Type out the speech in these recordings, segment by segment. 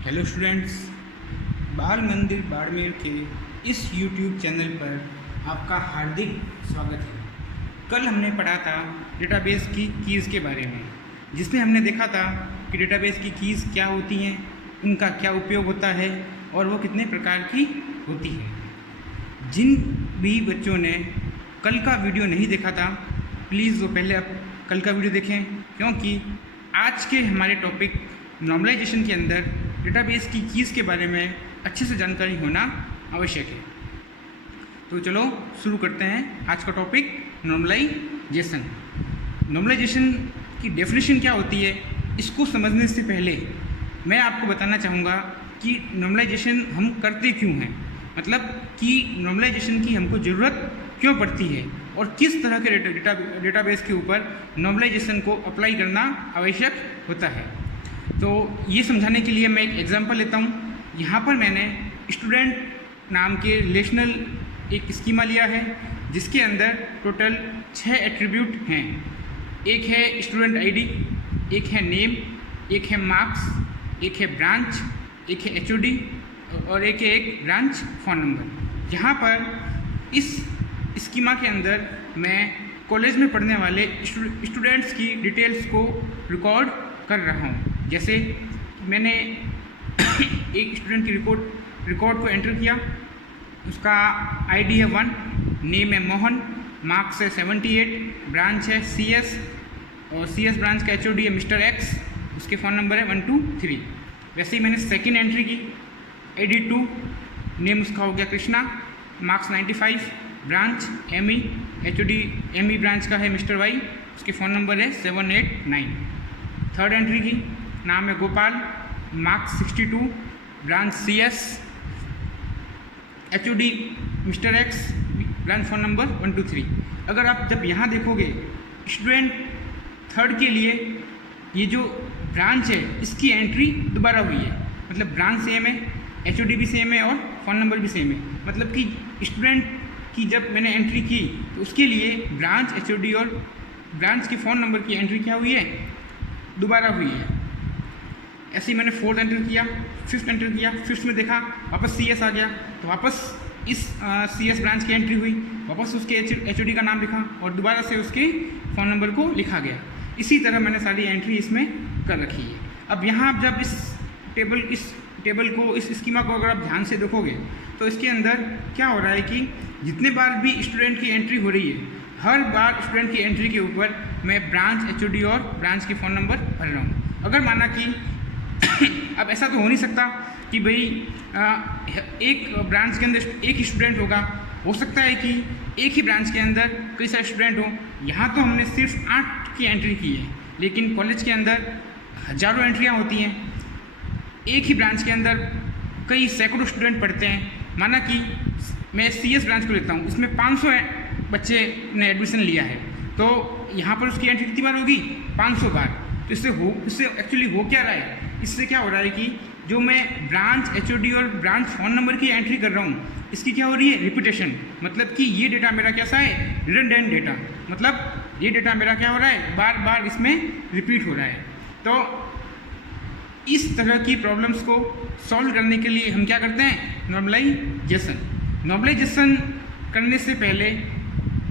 Hello students, बाल मंदिर बाड़मेर के इस यूट्यूब चैनल पर आपका हार्दिक स्वागत है। कल हमने पढ़ा था डेटाबेस की कीज़ के बारे में, जिसमें हमने देखा था कि डेटाबेस की कीज़ क्या होती हैं, उनका क्या उपयोग होता है और वो कितने प्रकार की होती है। जिन भी बच्चों ने कल का वीडियो नहीं देखा था, प्लीज़ वो पहले आप कल का वीडियो देखें, क्योंकि आज के हमारे टॉपिक नॉर्मलाइजेशन के अंदर डेटाबेस की कीज़ के बारे में अच्छे से जानकारी होना आवश्यक है। तो चलो शुरू करते हैं आज का टॉपिक नॉर्मलाइजेशन। नॉर्मलाइजेशन की डेफिनेशन क्या होती है, इसको समझने से पहले मैं आपको बताना चाहूँगा कि नॉर्मलाइजेशन हम करते क्यों हैं, मतलब कि नॉर्मलाइजेशन की हमको ज़रूरत क्यों पड़ती है और किस तरह के डेटाबेस के ऊपर नॉर्मलाइजेशन को अप्लाई करना आवश्यक होता है। तो ये समझाने के लिए मैं एक एग्जांपल लेता हूँ। यहाँ पर मैंने स्टूडेंट नाम के रिलेशनल एक स्कीमा लिया है, जिसके अंदर टोटल 6 एट्रीब्यूट हैं। एक है स्टूडेंट आईडी, एक है नेम, एक है मार्क्स, एक है ब्रांच, एक है एचओडी और एक है एक ब्रांच फ़ोन नंबर। यहाँ पर इस स्कीमा के अंदर मैं कॉलेज में पढ़ने वाले स्टूडेंट्स की डिटेल्स को रिकॉर्ड कर रहा हूँ। जैसे मैंने एक स्टूडेंट की रिकॉर्ड को एंटर किया, उसका आईडी है 1, नेम है मोहन, मार्क्स है 78, ब्रांच है सीएस और सीएस ब्रांच का एचओडी है मिस्टर एक्स, उसके फ़ोन नंबर है 123। वैसे ही मैंने सेकंड एंट्री की, आईडी 2, नेम उसका हो गया Krishna, marks 95, branch ME, HOD ME branch का है मिस्टर वाई, उसके फ़ोन नंबर है 789। थर्ड एंट्री की, नाम है Gopal, marks 62, branch CS, HOD mister x, branch phone number 123। अगर आप जब यहाँ देखोगे स्टूडेंट थर्ड के लिए ये जो ब्रांच है इसकी एंट्री दोबारा हुई है, मतलब ब्रांच सेम है, एचओडी भी सेम है और फ़ोन नंबर भी सेम है। मतलब कि स्टूडेंट की जब मैंने एंट्री की तो उसके लिए ब्रांच, एचओडी और ब्रांच के फ़ोन नंबर की एंट्री क्या हुई है, दोबारा हुई है। ऐसे ही मैंने फोर्थ एंटर किया, फिफ्थ एंटर किया, फिफ्थ में देखा वापस सीएस आ गया, तो वापस इस सीएस ब्रांच की एंट्री हुई, वापस उसके एचओडी का नाम लिखा और दोबारा से उसके फ़ोन नंबर को लिखा गया। इसी तरह मैंने सारी एंट्री इसमें कर रखी है। अब यहाँ आप जब इस टेबल को, इस स्कीमा को अगर आप ध्यान से देखोगे तो इसके अंदर क्या हो रहा है कि जितने बार भी स्टूडेंट की एंट्री हो रही है, हर बार स्टूडेंट की एंट्री के ऊपर मैं ब्रांच, एचओडी और ब्रांच के फ़ोन नंबर भर रहा हूँ। अगर माना कि अब ऐसा तो हो नहीं सकता कि भाई एक ब्रांच के अंदर एक ही स्टूडेंट होगा, हो सकता है कि एक ही ब्रांच के अंदर कई सारे स्टूडेंट हों। यहाँ तो हमने सिर्फ 8 की एंट्री की है, लेकिन कॉलेज के अंदर हज़ारों एंट्रियाँ होती हैं। एक ही ब्रांच के अंदर कई सैकड़ों स्टूडेंट पढ़ते हैं। माना कि मैं सीएस ब्रांच को लेता हूँ, इसमें 500 बच्चे ने एडमिशन लिया है, तो यहाँ पर उसकी एंट्री कितनी बार होगी, 500 बार। तो इससे एक्चुअली हो क्या रहा है, इससे क्या हो रहा है कि जो मैं ब्रांच, एचओडी और ब्रांच फ़ोन नंबर की एंट्री कर रहा हूँ, इसकी क्या हो रही है, रिपीटेशन। मतलब कि ये डेटा मेरा कैसा है, रिडंडेंट डेटा, मतलब ये डेटा मेरा क्या हो रहा है, बार बार इसमें रिपीट हो रहा है। तो इस तरह की प्रॉब्लम्स को सॉल्व करने के लिए हम क्या करते हैं, नॉर्मलाइजेशन। नॉर्मलाइजेशन करने से पहले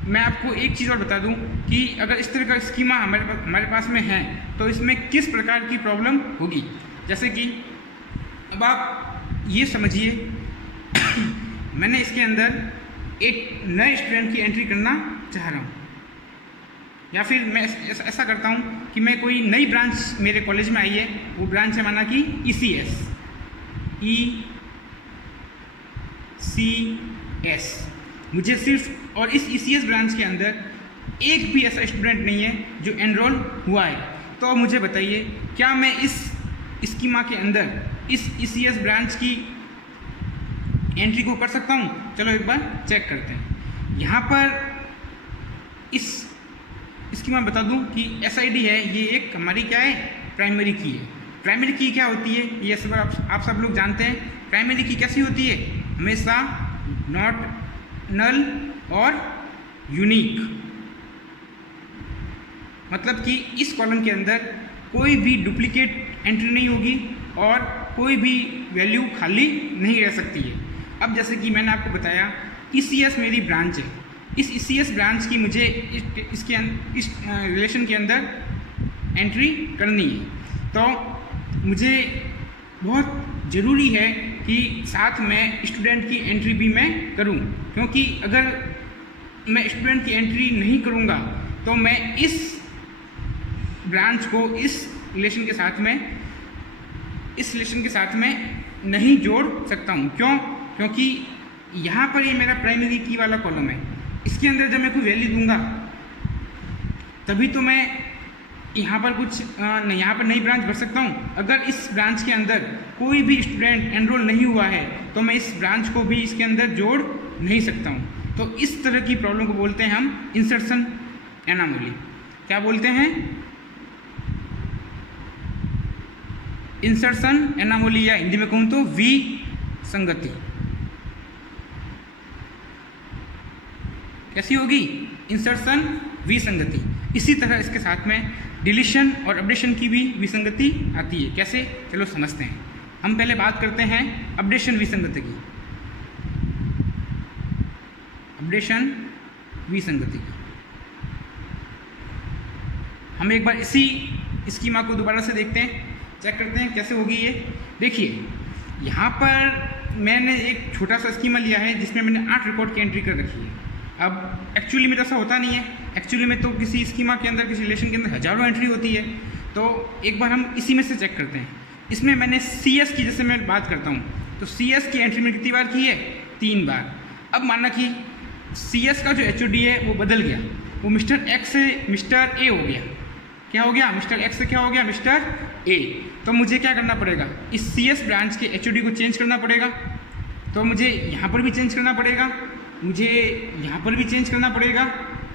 मैं आपको एक चीज़ और बता दूं कि अगर इस तरह का स्कीमा हमारे पास में है तो इसमें किस प्रकार की प्रॉब्लम होगी। जैसे कि अब आप ये समझिए मैंने इसके अंदर एक नए स्टूडेंट की एंट्री करना चाह रहा हूँ, या फिर मैं ऐसा करता हूँ कि मैं कोई नई ब्रांच मेरे कॉलेज में आई है, वो ब्रांच है माना कि ECS, मुझे सिर्फ, और इस ECS ब्रांच के अंदर एक भी ऐसा स्टूडेंट नहीं है जो एनरोल हुआ है। तो मुझे बताइए, क्या मैं इस स्कीमा के अंदर इस ECS ब्रांच की एंट्री को कर सकता हूँ? चलो एक बार चेक करते हैं। यहाँ पर इस स्कीमा बता दूँ कि SID है, ये एक हमारी क्या है, प्राइमरी की है। प्राइमरी की क्या होती है, ये सब आप सब लोग जानते हैं। प्राइमरी की कैसी होती है, हमेशा नॉट नल और यूनिक, मतलब कि इस कॉलम के अंदर कोई भी डुप्लीकेट एंट्री नहीं होगी और कोई भी वैल्यू खाली नहीं रह सकती है। अब जैसे कि मैंने आपको बताया ECS मेरी ब्रांच है, इस ECS ब्रांच की मुझे इस रिलेशन के अंदर एंट्री करनी है, तो मुझे बहुत ज़रूरी है कि साथ में स्टूडेंट की एंट्री भी मैं करूं, क्योंकि अगर मैं स्टूडेंट की एंट्री नहीं करूंगा तो मैं इस ब्रांच को इस रिलेशन के साथ में नहीं जोड़ सकता हूं। क्यों? क्योंकि यहाँ पर ये मेरा प्राइमरी की वाला कॉलम है, इसके अंदर जब मैं कोई वैल्यू दूंगा तभी तो मैं यहाँ पर यहाँ पर नई ब्रांच भर सकता हूँ। अगर इस ब्रांच के अंदर कोई भी स्टूडेंट एनरोल नहीं हुआ है तो मैं इस ब्रांच को भी इसके अंदर जोड़ नहीं सकता हूँ। तो इस तरह की प्रॉब्लम को बोलते हैं हम इंसर्शन एनामोली। क्या बोलते हैं? इंसर्शन एनामोली, या हिंदी में कहूँ तो विसंगति। कैसी होगी? इंसर्शन विसंगति। इसी तरह इसके साथ में डिलीशन और अपडेशन की भी विसंगति आती है। कैसे? चलो समझते हैं। हम पहले बात करते हैं अपडेशन विसंगति की। अपडेशन विसंगति की हम एक बार इसी स्कीमा को दोबारा से देखते हैं, चेक करते हैं कैसे होगी ये। देखिए यहाँ पर मैंने एक छोटा सा स्कीमा लिया है जिसमें मैंने 8 रिकॉर्ड की एंट्री कर रखी है। अब एक्चुअली में तो ऐसा होता नहीं है, एक्चुअली में तो किसी स्कीमा के अंदर, किसी रिलेशन के अंदर हजारों एंट्री होती है। तो एक बार हम इसी में से चेक करते हैं। इसमें मैंने CS की, जैसे मैं बात करता हूँ तो CS की एंट्री में कितनी बार की है? 3 बार। अब माना कि CS का जो HOD है वो बदल गया, वो मिस्टर X से मिस्टर A हो गया। क्या हो गया? मिस्टर X से क्या हो गया? Mister A। तो मुझे क्या करना पड़ेगा? इस CS ब्रांच के HOD को चेंज करना पड़ेगा। तो मुझे यहाँ पर भी चेंज करना पड़ेगा, मुझे यहाँ पर भी चेंज करना पड़ेगा,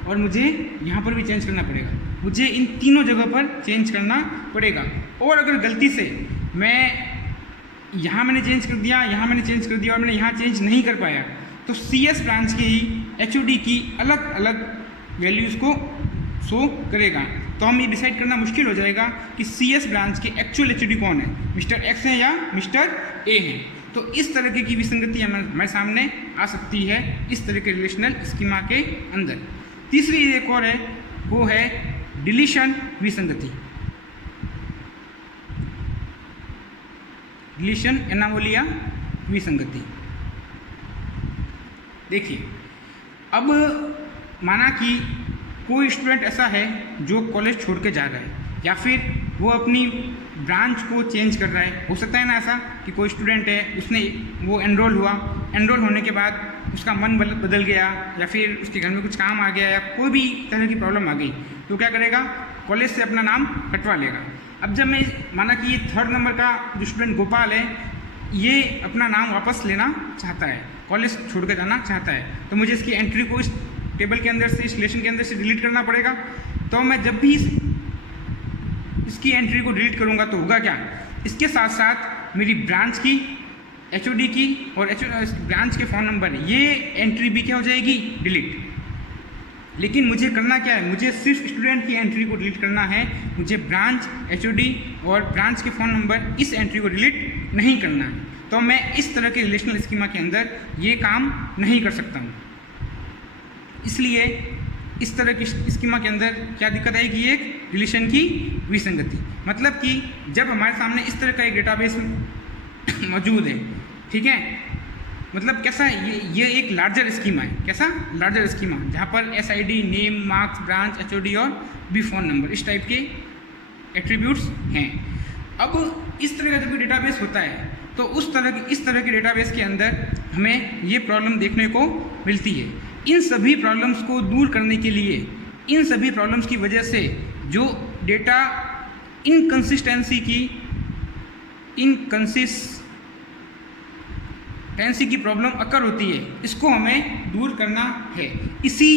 और मुझे यहाँ पर भी चेंज करना पड़ेगा। मुझे इन तीनों जगह पर चेंज करना पड़ेगा। और अगर गलती से मैं यहाँ मैंने चेंज कर दिया, यहाँ मैंने चेंज कर दिया और मैंने यहाँ चेंज नहीं कर पाया, तो CS ब्रांच के ही HOD की अलग अलग वैल्यूज़ को शो करेगा। तो हम ये डिसाइड करना मुश्किल हो जाएगा कि CS ब्रांच के एक्चुअल HOD कौन है, मिस्टर X है या मिस्टर A है। तो इस तरह की विसंगति हमारे सामने आ सकती है इस तरह के रिलेशनल स्कीमा के अंदर। तीसरी एक और है, वो है डिलीशन विसंगति, डिलीशन एनामोली या विसंगति। देखिए अब माना कि कोई स्टूडेंट ऐसा है जो कॉलेज छोड़ के जा रहा है, या फिर वो अपनी ब्रांच को चेंज कर रहा है। हो सकता है ना ऐसा कि कोई स्टूडेंट है, उसने वो एनरोल हुआ, एनरोल होने के बाद उसका मन बदल गया, या फिर उसके घर में कुछ काम आ गया, या कोई भी तरह की प्रॉब्लम आ गई, तो क्या करेगा? कॉलेज से अपना नाम कटवा लेगा। अब जब मैं माना कि ये 3rd नंबर का जो स्टूडेंट गोपाल है, ये अपना नाम वापस लेना चाहता है, कॉलेज छोड़ कर जाना चाहता है, तो मुझे इसकी एंट्री को इस टेबल के अंदर से, इस रिलेशन के अंदर से डिलीट करना पड़ेगा। तो मैं जब भी इसकी एंट्री को डिलीट करूंगा तो होगा क्या? इसके साथ साथ मेरी ब्रांच की, HOD की और ब्रांच के फ़ोन नंबर, ये एंट्री भी क्या हो जाएगी? डिलीट। लेकिन मुझे करना क्या है? मुझे सिर्फ स्टूडेंट की एंट्री को डिलीट करना है। मुझे ब्रांच, HOD और ब्रांच के फ़ोन नंबर, इस एंट्री को डिलीट नहीं करना है। तो मैं इस तरह के रिलेशनल स्कीमा के अंदर ये काम नहीं कर सकता हूँ। इसलिए इस तरह की स्कीमा के अंदर क्या दिक्कत आएगी? एक रिलेशन की विसंगति। मतलब कि जब हमारे सामने इस तरह का एक डेटाबेस मौजूद है, ठीक है, मतलब कैसा है? ये एक लार्जर स्कीमा है। कैसा? लार्जर स्कीमा, जहाँ पर SID, name, marks, branch, HOD और भी फ़ोन नंबर, इस टाइप के एट्रीब्यूट्स हैं। अब इस तरह का जब डेटाबेस होता है तो इस तरह के डेटाबेस के अंदर हमें ये प्रॉब्लम देखने को मिलती है। इन सभी प्रॉब्लम्स को दूर करने के लिए, इन सभी प्रॉब्लम्स की वजह से जो डेटा इनकंसिस्टेंसी की प्रॉब्लम अकर होती है, इसको हमें दूर करना है। इसी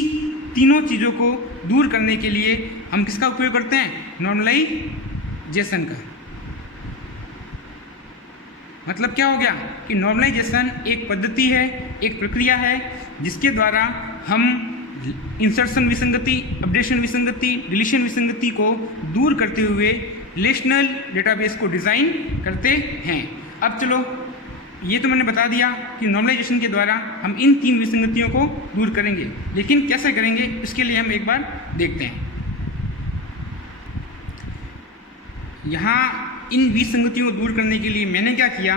तीनों चीज़ों को दूर करने के लिए हम किसका उपयोग करते हैं? नॉर्मलाइजेशन का। मतलब क्या हो गया कि नॉर्मलाइजेशन एक पद्धति है, एक प्रक्रिया है, जिसके द्वारा हम इंसर्शन विसंगति, अपडेशन विसंगति, डिलीशन विसंगति को दूर करते हुए रिलेशनल डेटाबेस को डिज़ाइन करते हैं। अब चलो, ये तो मैंने बता दिया कि नॉर्मलाइजेशन के द्वारा हम इन 3 विसंगतियों को दूर करेंगे, लेकिन कैसे करेंगे इसके लिए हम एक बार देखते हैं। यहाँ इन विसंगतियों को दूर करने के लिए मैंने क्या किया,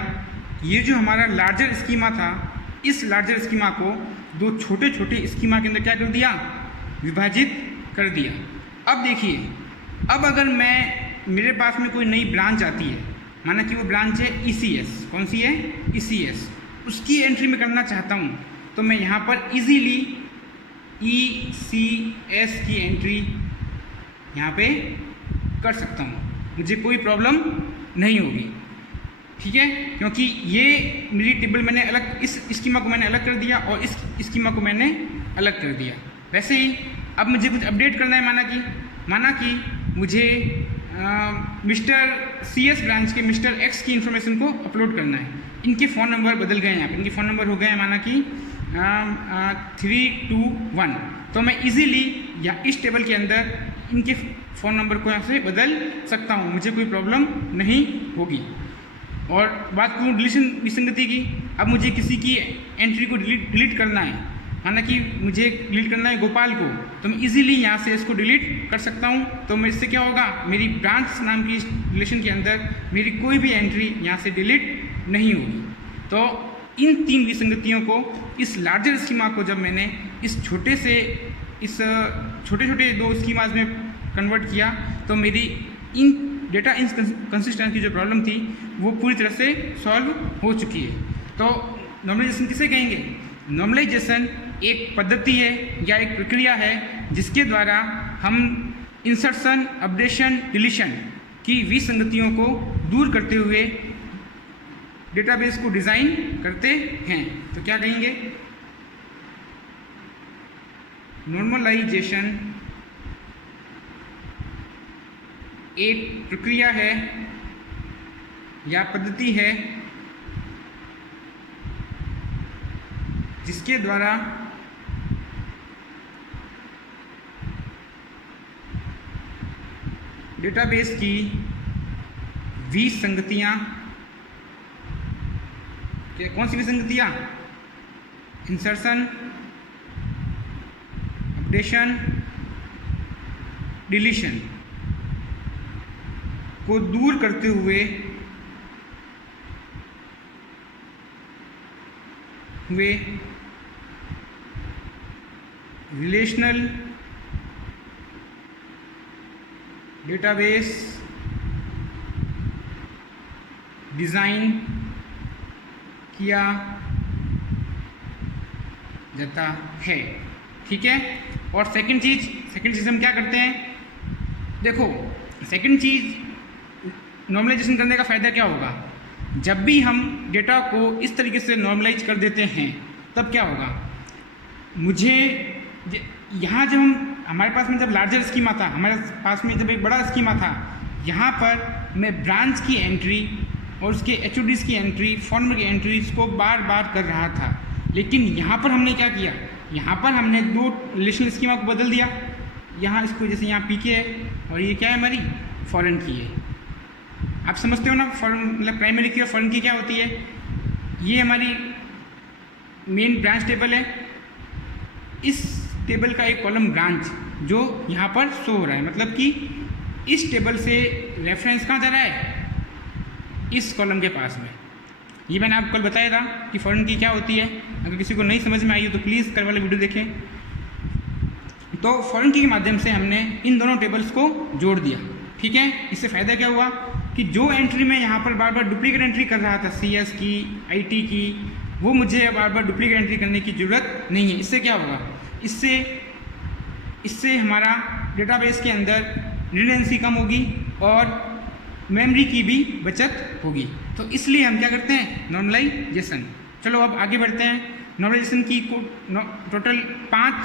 ये जो हमारा लार्जर स्कीमा था, इस लार्जर स्कीमा को 2 छोटे छोटे स्कीमा के अंदर क्या कर दिया, विभाजित कर दिया। अब देखिए, अब अगर मेरे पास में कोई नई ब्रांच आती है, माना कि वो ब्रांच है ECS, कौन सी है, ECS, उसकी एंट्री में करना चाहता हूँ, तो मैं यहाँ पर इजीली ECS की एंट्री यहाँ पे कर सकता हूँ, मुझे कोई प्रॉब्लम नहीं होगी, ठीक है, क्योंकि ये मेरी टेबल मैंने अलग, इस स्कीमा को मैंने अलग कर दिया और इस स्कीमा को मैंने अलग कर दिया। वैसे ही अब मुझे कुछ अपडेट करना है, माना कि मुझे मिस्टर CS ब्रांच के मिस्टर X की इन्फॉर्मेशन को अपलोड करना है। इनके फ़ोन नंबर बदल गए हैं, यहाँ पर इनके फ़ोन नंबर हो गए हैं माना कि 321, तो मैं इजीली या इस टेबल के अंदर इनके फ़ोन नंबर को यहाँ से बदल सकता हूँ, मुझे कोई प्रॉब्लम नहीं होगी। और बात करूँ डिलीशन विसंगति की, अब मुझे किसी की एंट्री को डिलीट करना है, माना कि मुझे डिलीट करना है गोपाल को, तो मैं इजीली यहाँ से इसको डिलीट कर सकता हूँ। तो मैं इससे क्या होगा, मेरी ब्रांच नाम की रिलेशन के अंदर मेरी कोई भी एंट्री यहाँ से डिलीट नहीं होगी। तो इन 3 विसंगतियों को, इस लार्जर स्कीमा को जब मैंने इस छोटे छोटे 2 स्कीमाज में कन्वर्ट किया, तो मेरी इन डेटा इनकंसिस्टेंसी की जो प्रॉब्लम थी वो पूरी तरह से सॉल्व हो चुकी है। तो नॉर्मलाइजेशन किसे कहेंगे? नॉर्मलाइजेशन एक पद्धति है या एक प्रक्रिया है जिसके द्वारा हम इंसर्शन, अपडेशन, डिलीशन की विसंगतियों को दूर करते हुए डेटाबेस को डिज़ाइन करते हैं। तो क्या कहेंगे? नॉर्मलाइजेशन एक प्रक्रिया है या पद्धति है जिसके द्वारा डेटाबेस की विसंगतियां, कौन सी विसंगतियां? इंसर्शन, अपडेशन, डिलीशन को दूर करते हुए रिलेशनल डेटाबेस डिज़ाइन किया जाता है। ठीक है। और सेकंड चीज़ हम क्या करते हैं? देखो, सेकंड चीज़ नॉर्मलाइजेशन करने का फ़ायदा क्या होगा? जब भी हम डेटा को इस तरीके से नॉर्मलाइज कर देते हैं तब क्या होगा? मुझे यहाँ जब हमारे पास में जब लार्जर स्कीमा था, हमारे पास में जब एक बड़ा स्कीमा था, यहाँ पर मैं ब्रांच की एंट्री और उसके HODs की एंट्री, फॉर्मर की एंट्रीज को बार बार कर रहा था। लेकिन यहाँ पर हमने क्या किया? यहाँ पर हमने 2 रिलेशनल स्कीमा को बदल दिया। यहाँ इसको, जैसे यहाँ PK है और ये क्या है, हमारी फॉरेन की है। आप समझते हो ना, फॉरेन मतलब प्राइमरी की और फॉरेन की क्या होती है? ये हमारी मेन ब्रांच टेबल है, इस टेबल का एक कॉलम ब्रांच जो यहाँ पर शो हो रहा है, मतलब कि इस टेबल से रेफरेंस कहाँ जा रहा है? इस कॉलम के पास में। ये मैंने आपको कल बताया था कि फॉरेन की क्या होती है। अगर किसी को नहीं समझ में आई हो तो प्लीज़ कल वाला वीडियो देखें। तो फॉरेन की के माध्यम से हमने इन दोनों टेबल्स को जोड़ दिया। ठीक है। इससे फ़ायदा क्या हुआ कि जो एंट्री मैं यहाँ पर बार बार डुप्लीकेट एंट्री कर रहा था, CS की, IT की, वो मुझे बार बार डुप्लीकेट एंट्री करने की ज़रूरत नहीं है। इससे क्या होगा? इससे हमारा डेटाबेस के अंदर रिडंडेंसी कम होगी और मेमोरी की भी बचत होगी। तो इसलिए हम क्या करते हैं? नॉर्मलाइजेशन। चलो अब आगे बढ़ते हैं। नॉर्मलाइजेशन की टोटल 5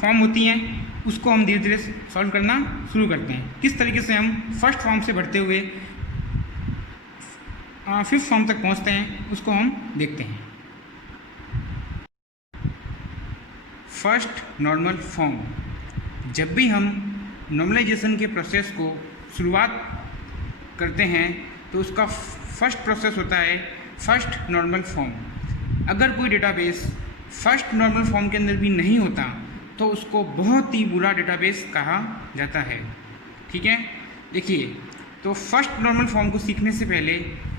फॉर्म होती हैं, उसको हम धीरे धीरे सॉल्व करना शुरू करते हैं। किस तरीके से हम फर्स्ट फॉर्म से बढ़ते हुए 5th फॉर्म तक पहुंचते हैं, उसको हम देखते हैं। First normal form. जब भी हम नॉर्मलाइजेशन के प्रोसेस को शुरुआत करते हैं तो उसका फर्स्ट प्रोसेस होता है फर्स्ट नॉर्मल फॉर्म। अगर कोई डेटाबेस फर्स्ट नॉर्मल फॉर्म के अंदर भी नहीं होता तो उसको बहुत ही बुरा डेटाबेस कहा जाता है। ठीक है, देखिए, तो फर्स्ट नॉर्मल फॉर्म को सीखने से पहले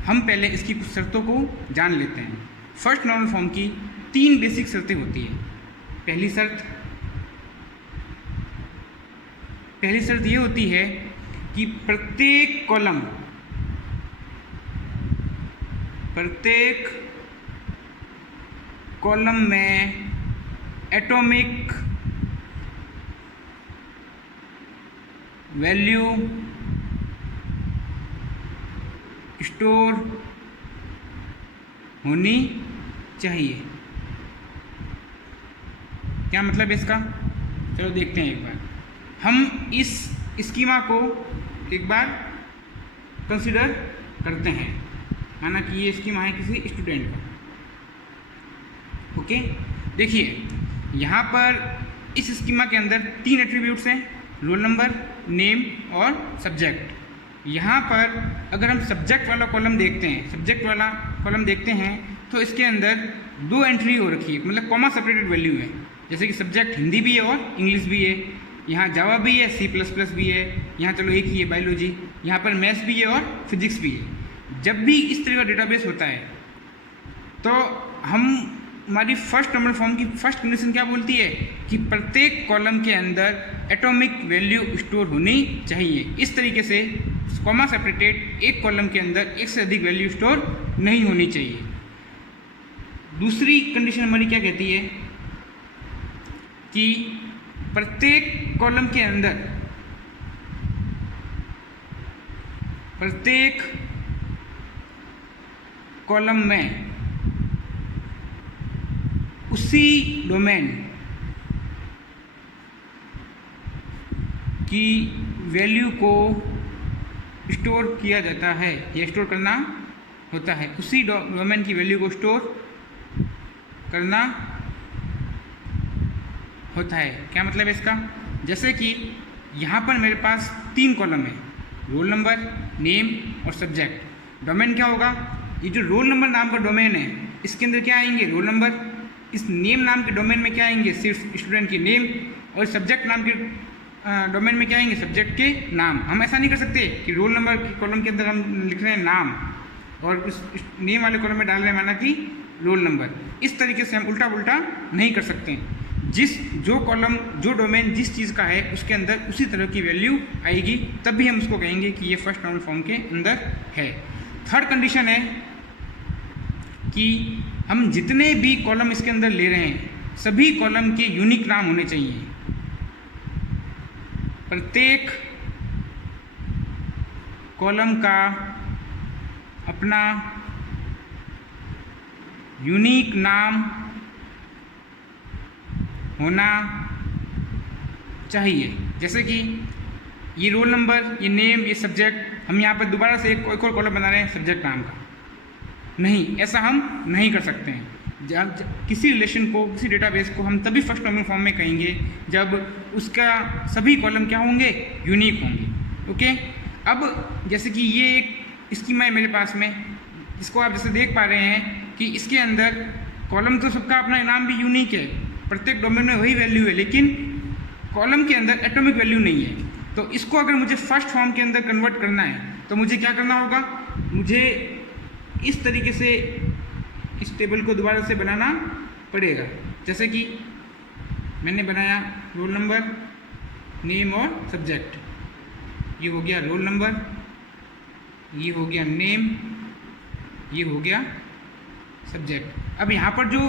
हम पहले इसकी कुछ शर्तों को जान लेते हैं। फर्स्ट नॉर्मल फॉर्म की 3 बेसिक शर्तें होती हैं। पहली शर्त ये होती है कि प्रत्येक कॉलम में एटॉमिक वैल्यू स्टोर होनी चाहिए। क्या मतलब है इसका? चलो देखते हैं एक बार। हम इस स्कीमा को एक बार कंसिडर करते हैं। माना कि ये स्कीमा है किसी स्टूडेंट का। ओके, देखिए यहाँ पर इस स्कीमा के अंदर 3 एट्रीब्यूट्स हैं, रोल नंबर, नेम और सब्जेक्ट। यहाँ पर अगर हम सब्जेक्ट वाला कॉलम देखते हैं तो इसके अंदर 2 एंट्री हो रखी है, मतलब कॉमा सेपरेटेड वैल्यू है। जैसे कि सब्जेक्ट हिंदी भी है और इंग्लिश भी है, यहाँ जावा भी है, C++ भी है, यहाँ चलो एक ही है बायोलॉजी, यहाँ पर मैथ्स भी है और फिजिक्स भी है। जब भी इस तरह का डेटाबेस होता है तो हमारी फर्स्ट नॉर्मल फॉर्म की फर्स्ट कंडीशन क्या बोलती है कि प्रत्येक कॉलम के अंदर एटॉमिक वैल्यू स्टोर होनी चाहिए। इस तरीके से कॉमा सेपरेटेड एक कॉलम के अंदर एक से अधिक वैल्यू स्टोर नहीं होनी चाहिए। दूसरी कंडीशन हमारी क्या कहती है कि प्रत्येक कॉलम के अंदर प्रत्येक कॉलम में उसी डोमेन की वैल्यू को स्टोर किया जाता है या स्टोर करना होता है। उसी डोमेन की वैल्यू को स्टोर करना होता है। क्या मतलब है इसका? जैसे कि यहाँ पर मेरे पास 3 कॉलम है, रोल नंबर, नेम और सब्जेक्ट। डोमेन क्या होगा? ये जो रोल नंबर नाम का डोमेन है इसके अंदर क्या आएंगे? Roll number. इस नेम नाम के डोमेन में क्या आएंगे? सिर्फ स्टूडेंट की नेम। और सब्जेक्ट नाम के डोमेन में क्या आएंगे? सब्जेक्ट के नाम। हम ऐसा नहीं कर सकते कि रोल नंबर के कॉलम के अंदर हम लिख रहे हैं नाम और उस नेम वाले कॉलम में डाल रहे हैं माना कि रोल नंबर। इस तरीके से हम उल्टा पुल्टा नहीं कर सकते। जो डोमेन जिस चीज़ का है उसके अंदर उसी तरह की वैल्यू आएगी, तब भी हम उसको कहेंगे कि ये फर्स्ट नॉर्मल फॉर्म के अंदर है। थर्ड कंडीशन है कि हम जितने भी कॉलम इसके अंदर ले रहे हैं सभी कॉलम के यूनिक नाम होने चाहिए। प्रत्येक कॉलम का अपना यूनिक नाम होना चाहिए। जैसे कि ये रोल नंबर, ये नेम, ये सब्जेक्ट, हम यहाँ पर दोबारा से एक और कॉलम बना रहे हैं सब्जेक्ट नाम का। नहीं, ऐसा हम नहीं कर सकते हैं। जब किसी रिलेशन को, किसी डेटाबेस को हम तभी फर्स्ट नॉर्मल फॉर्म में कहेंगे जब उसका सभी कॉलम क्या होंगे? यूनिक होंगे। ओके, अब जैसे कि ये एक स्कीमा है मेरे पास में, इसको आप जैसे देख पा रहे हैं कि इसके अंदर कॉलम तो सबका अपना नाम भी यूनिक है, प्रत्येक डोमेन में वही वैल्यू है, लेकिन कॉलम के अंदर एटॉमिक वैल्यू नहीं है। तो इसको अगर मुझे फर्स्ट फॉर्म के अंदर कन्वर्ट करना है तो मुझे क्या करना होगा? मुझे इस तरीके से इस टेबल को दोबारा से बनाना पड़ेगा। जैसे कि मैंने बनाया रोल नंबर, नेम और सब्जेक्ट। ये हो गया रोल नंबर, ये हो गया नेम, ये हो गया सब्जेक्ट। अब यहाँ पर जो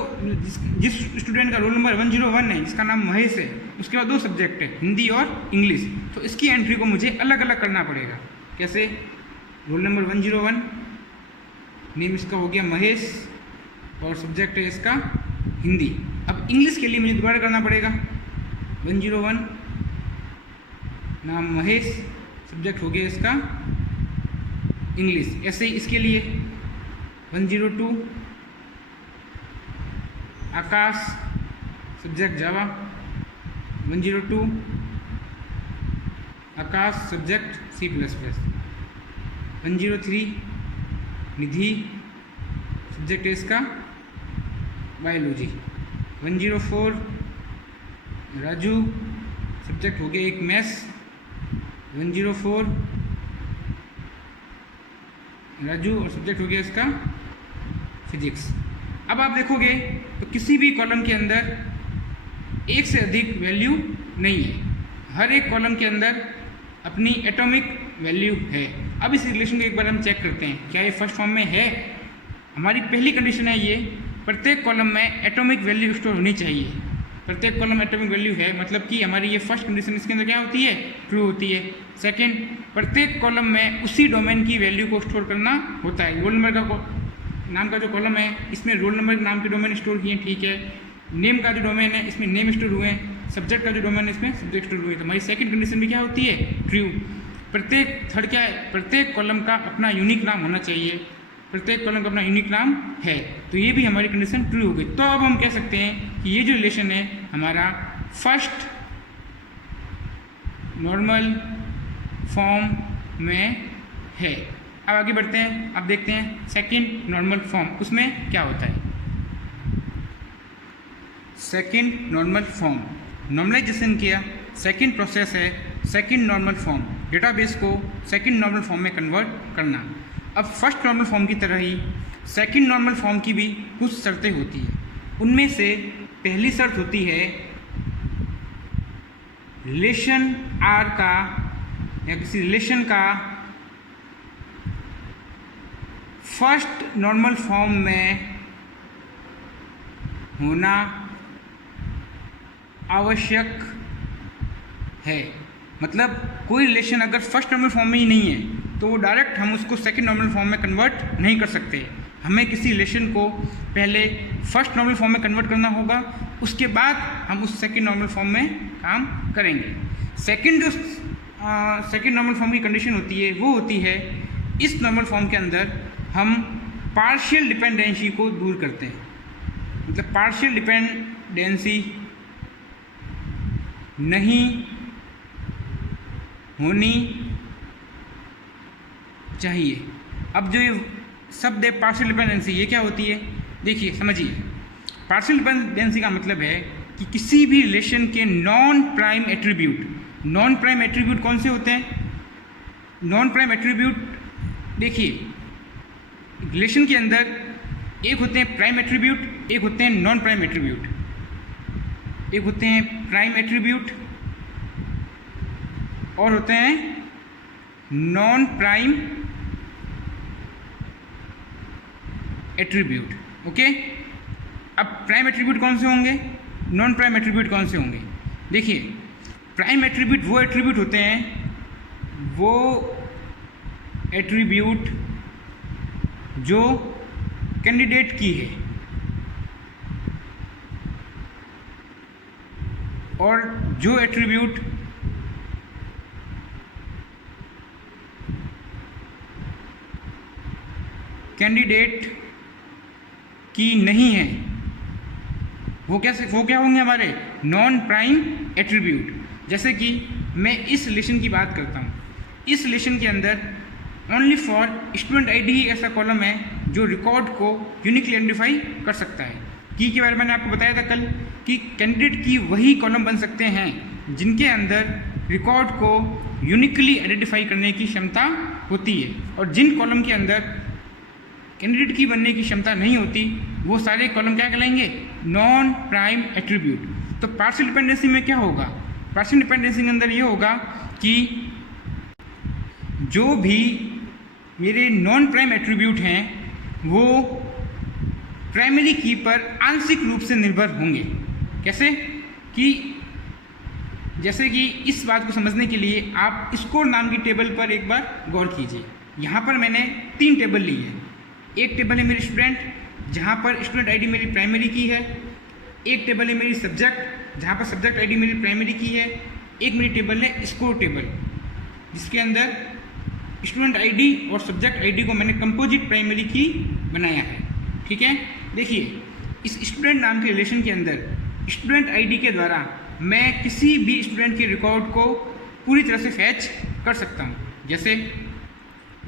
जिस स्टूडेंट का रोल नंबर 101 है, इसका नाम महेश है, उसके बाद 2 सब्जेक्ट है, हिंदी और इंग्लिश। तो इसकी एंट्री को मुझे अलग अलग करना पड़ेगा। कैसे? रोल नंबर 101, नेम इसका हो गया महेश और सब्जेक्ट है इसका हिंदी। अब इंग्लिश के लिए मुझे दोबारा करना पड़ेगा 101, नाम महेश, सब्जेक्ट हो गया इसका इंग्लिश। ऐसे ही इसके लिए 102, आकाश, सब्जेक्ट जावा, 102, आकाश, सब्जेक्ट C++। 103 निधि, सब्जेक्ट है इसका बायोलॉजी। 104 राजू, सब्जेक्ट हो गया एक मैथ्स। 104 राजू और सब्जेक्ट हो गया इसका फिजिक्स। अब आप देखोगे तो किसी भी कॉलम के अंदर एक से अधिक वैल्यू नहीं है, हर एक कॉलम के अंदर अपनी एटॉमिक वैल्यू है। अब इस रिलेशन को एक बार हम चेक करते हैं, क्या ये फर्स्ट फॉर्म में है। हमारी पहली कंडीशन है ये, प्रत्येक कॉलम में एटॉमिक वैल्यू स्टोर होनी चाहिए। प्रत्येक कॉलम एटॉमिक वैल्यू है, मतलब कि हमारी ये फर्स्ट कंडीशन इसके अंदर क्या होती है, ट्रू होती है। सेकंड, प्रत्येक कॉलम में उसी डोमेन की वैल्यू को स्टोर करना होता है। रोल नंबर का नाम का जो कॉलम है इसमें रोल नंबर नाम के डोमेन स्टोर किए, ठीक है। नेम का जो डोमेन है इसमें नेम स्टोर हुए हैं, सब्जेक्ट का जो डोमेन है इसमें सब्जेक्ट स्टोर हुए। तो हमारी सेकंड कंडीशन भी क्या होती है, ट्रू। प्रत्येक थर्ड क्या है, प्रत्येक कॉलम का अपना यूनिक नाम होना चाहिए, प्रत्येक कॉलम का अपना यूनिक नाम है। तो ये भी हमारी कंडीशन ट्रू हो गई। तो अब हम कह सकते हैं कि ये जो रिलेशन है हमारा फर्स्ट नॉर्मल फॉर्म में है। अब आगे बढ़ते हैं, अब देखते हैं सेकंड नॉर्मल फॉर्म, उसमें क्या होता है। सेकंड नॉर्मल फॉर्म, नॉर्मलाइजेशन किया, सेकंड प्रोसेस है सेकंड नॉर्मल फॉर्म, डेटाबेस को सेकंड नॉर्मल फॉर्म में कन्वर्ट करना। अब फर्स्ट नॉर्मल फॉर्म की तरह ही सेकंड नॉर्मल फॉर्म की भी कुछ शर्तें होती हैं। उनमें से पहली शर्त होती है रिलेशन आर का या किसी रिलेशन का फर्स्ट नॉर्मल फॉर्म में होना आवश्यक है। मतलब कोई रिलेशन अगर फर्स्ट नॉर्मल फॉर्म में ही नहीं है तो वो डायरेक्ट हम उसको सेकंड नॉर्मल फॉर्म में कन्वर्ट नहीं कर सकते। हमें किसी रिलेशन को पहले फर्स्ट नॉर्मल फॉर्म में कन्वर्ट करना होगा, उसके बाद हम उस सेकंड नॉर्मल फॉर्म में काम करेंगे। सेकंड नॉर्मल फॉर्म की कंडीशन होती है वो होती है इस नॉर्मल फॉर्म के अंदर हम पार्शियल डिपेंडेंसी को दूर करते हैं। मतलब पार्शियल डिपेंडेंसी नहीं होनी चाहिए। अब जो ये शब्द है पार्शियल डिपेंडेंसी, ये क्या होती है, देखिए समझिए। पार्शियल डिपेंडेंसी का मतलब है कि किसी भी रिलेशन के non prime attribute, non prime attribute कौन से होते हैं, नॉन प्राइम एट्रीब्यूट देखिए रिलेशन के अंदर एक होते हैं प्राइम एट्रीब्यूट, एक होते हैं नॉन प्राइम एट्रीब्यूट। एक होते हैं प्राइम एट्रीब्यूट और होते हैं नॉन प्राइम एट्रीब्यूट। ओके, अब प्राइम एट्रीब्यूट कौन से होंगे, नॉन प्राइम एट्रीब्यूट कौन से होंगे। देखिए प्राइम एट्रीब्यूट वो एट्रीब्यूट होते हैं, वो एट्रीब्यूट जो कैंडिडेट की है और जो एट्रीब्यूट कैंडिडेट की नहीं है वो क्या होंगे हमारे नॉन प्राइम एट्रीब्यूट। जैसे कि मैं इस रिलेशन की बात करता हूँ, इस रिलेशन के अंदर ओनली फॉर स्टूडेंट आईडी ही ऐसा कॉलम है जो रिकॉर्ड को यूनिकली आइडेंटिफाई कर सकता है। की के बारे में मैंने आपको बताया था कल कि कैंडिडेट की वही कॉलम बन सकते हैं जिनके अंदर रिकॉर्ड को यूनिकली आइडेंटिफाई करने की क्षमता होती है, और जिन कॉलम के अंदर कैंडिडेट की बनने की क्षमता नहीं होती वो सारे कॉलम क्या कहलाएंगे, नॉन प्राइम एट्रीब्यूट। तो पार्शियल डिपेंडेंसी में क्या होगा, पार्शियल डिपेंडेंसी के अंदर ये होगा कि जो भी मेरे नॉन प्राइम एट्रीब्यूट हैं वो प्राइमरी की पर आंशिक रूप से निर्भर होंगे। कैसे कि जैसे कि इस बात को समझने के लिए आप स्कोर नाम की टेबल पर एक बार गौर कीजिए। यहाँ पर मैंने 3 टेबल ली है। एक टेबल है मेरी स्टूडेंट जहाँ पर स्टूडेंट आईडी मेरी प्राइमरी की है, एक टेबल है मेरी सब्जेक्ट जहाँ पर सब्जेक्ट आईडी मेरी प्राइमरी की है, एक मेरी टेबल है स्कोर टेबल जिसके अंदर स्टूडेंट आईडी और सब्जेक्ट आईडी को मैंने कंपोजिट प्राइमरी की बनाया है। ठीक है, देखिए इस स्टूडेंट नाम के रिलेशन के अंदर स्टूडेंट आईडी के द्वारा मैं किसी भी स्टूडेंट के रिकॉर्ड को पूरी तरह से फैच कर सकता हूँ। जैसे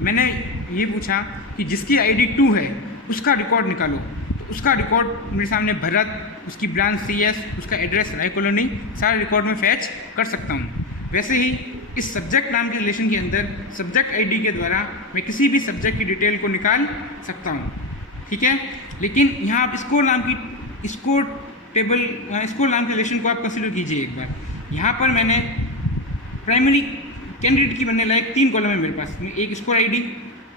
मैंने ये पूछा कि जिसकी आईडी 2 है उसका रिकॉर्ड निकालो, तो उसका रिकॉर्ड मेरे सामने भरत, उसकी ब्रांच CS, उसका एड्रेस राय कॉलोनी, सारे रिकॉर्ड में फैच कर सकता हूँ। वैसे ही इस सब्जेक्ट नाम के रिलेशन के अंदर सब्जेक्ट आईडी के द्वारा मैं किसी भी सब्जेक्ट की डिटेल को निकाल सकता हूँ, ठीक है। लेकिन यहाँ आप स्कोर नाम के रिलेशन को आप कंसिडर कीजिए एक बार। यहाँ पर मैंने प्राइमरी कैंडिडेट की बनने लायक 3 कॉलम है मेरे पास, एक स्कोर आईडी,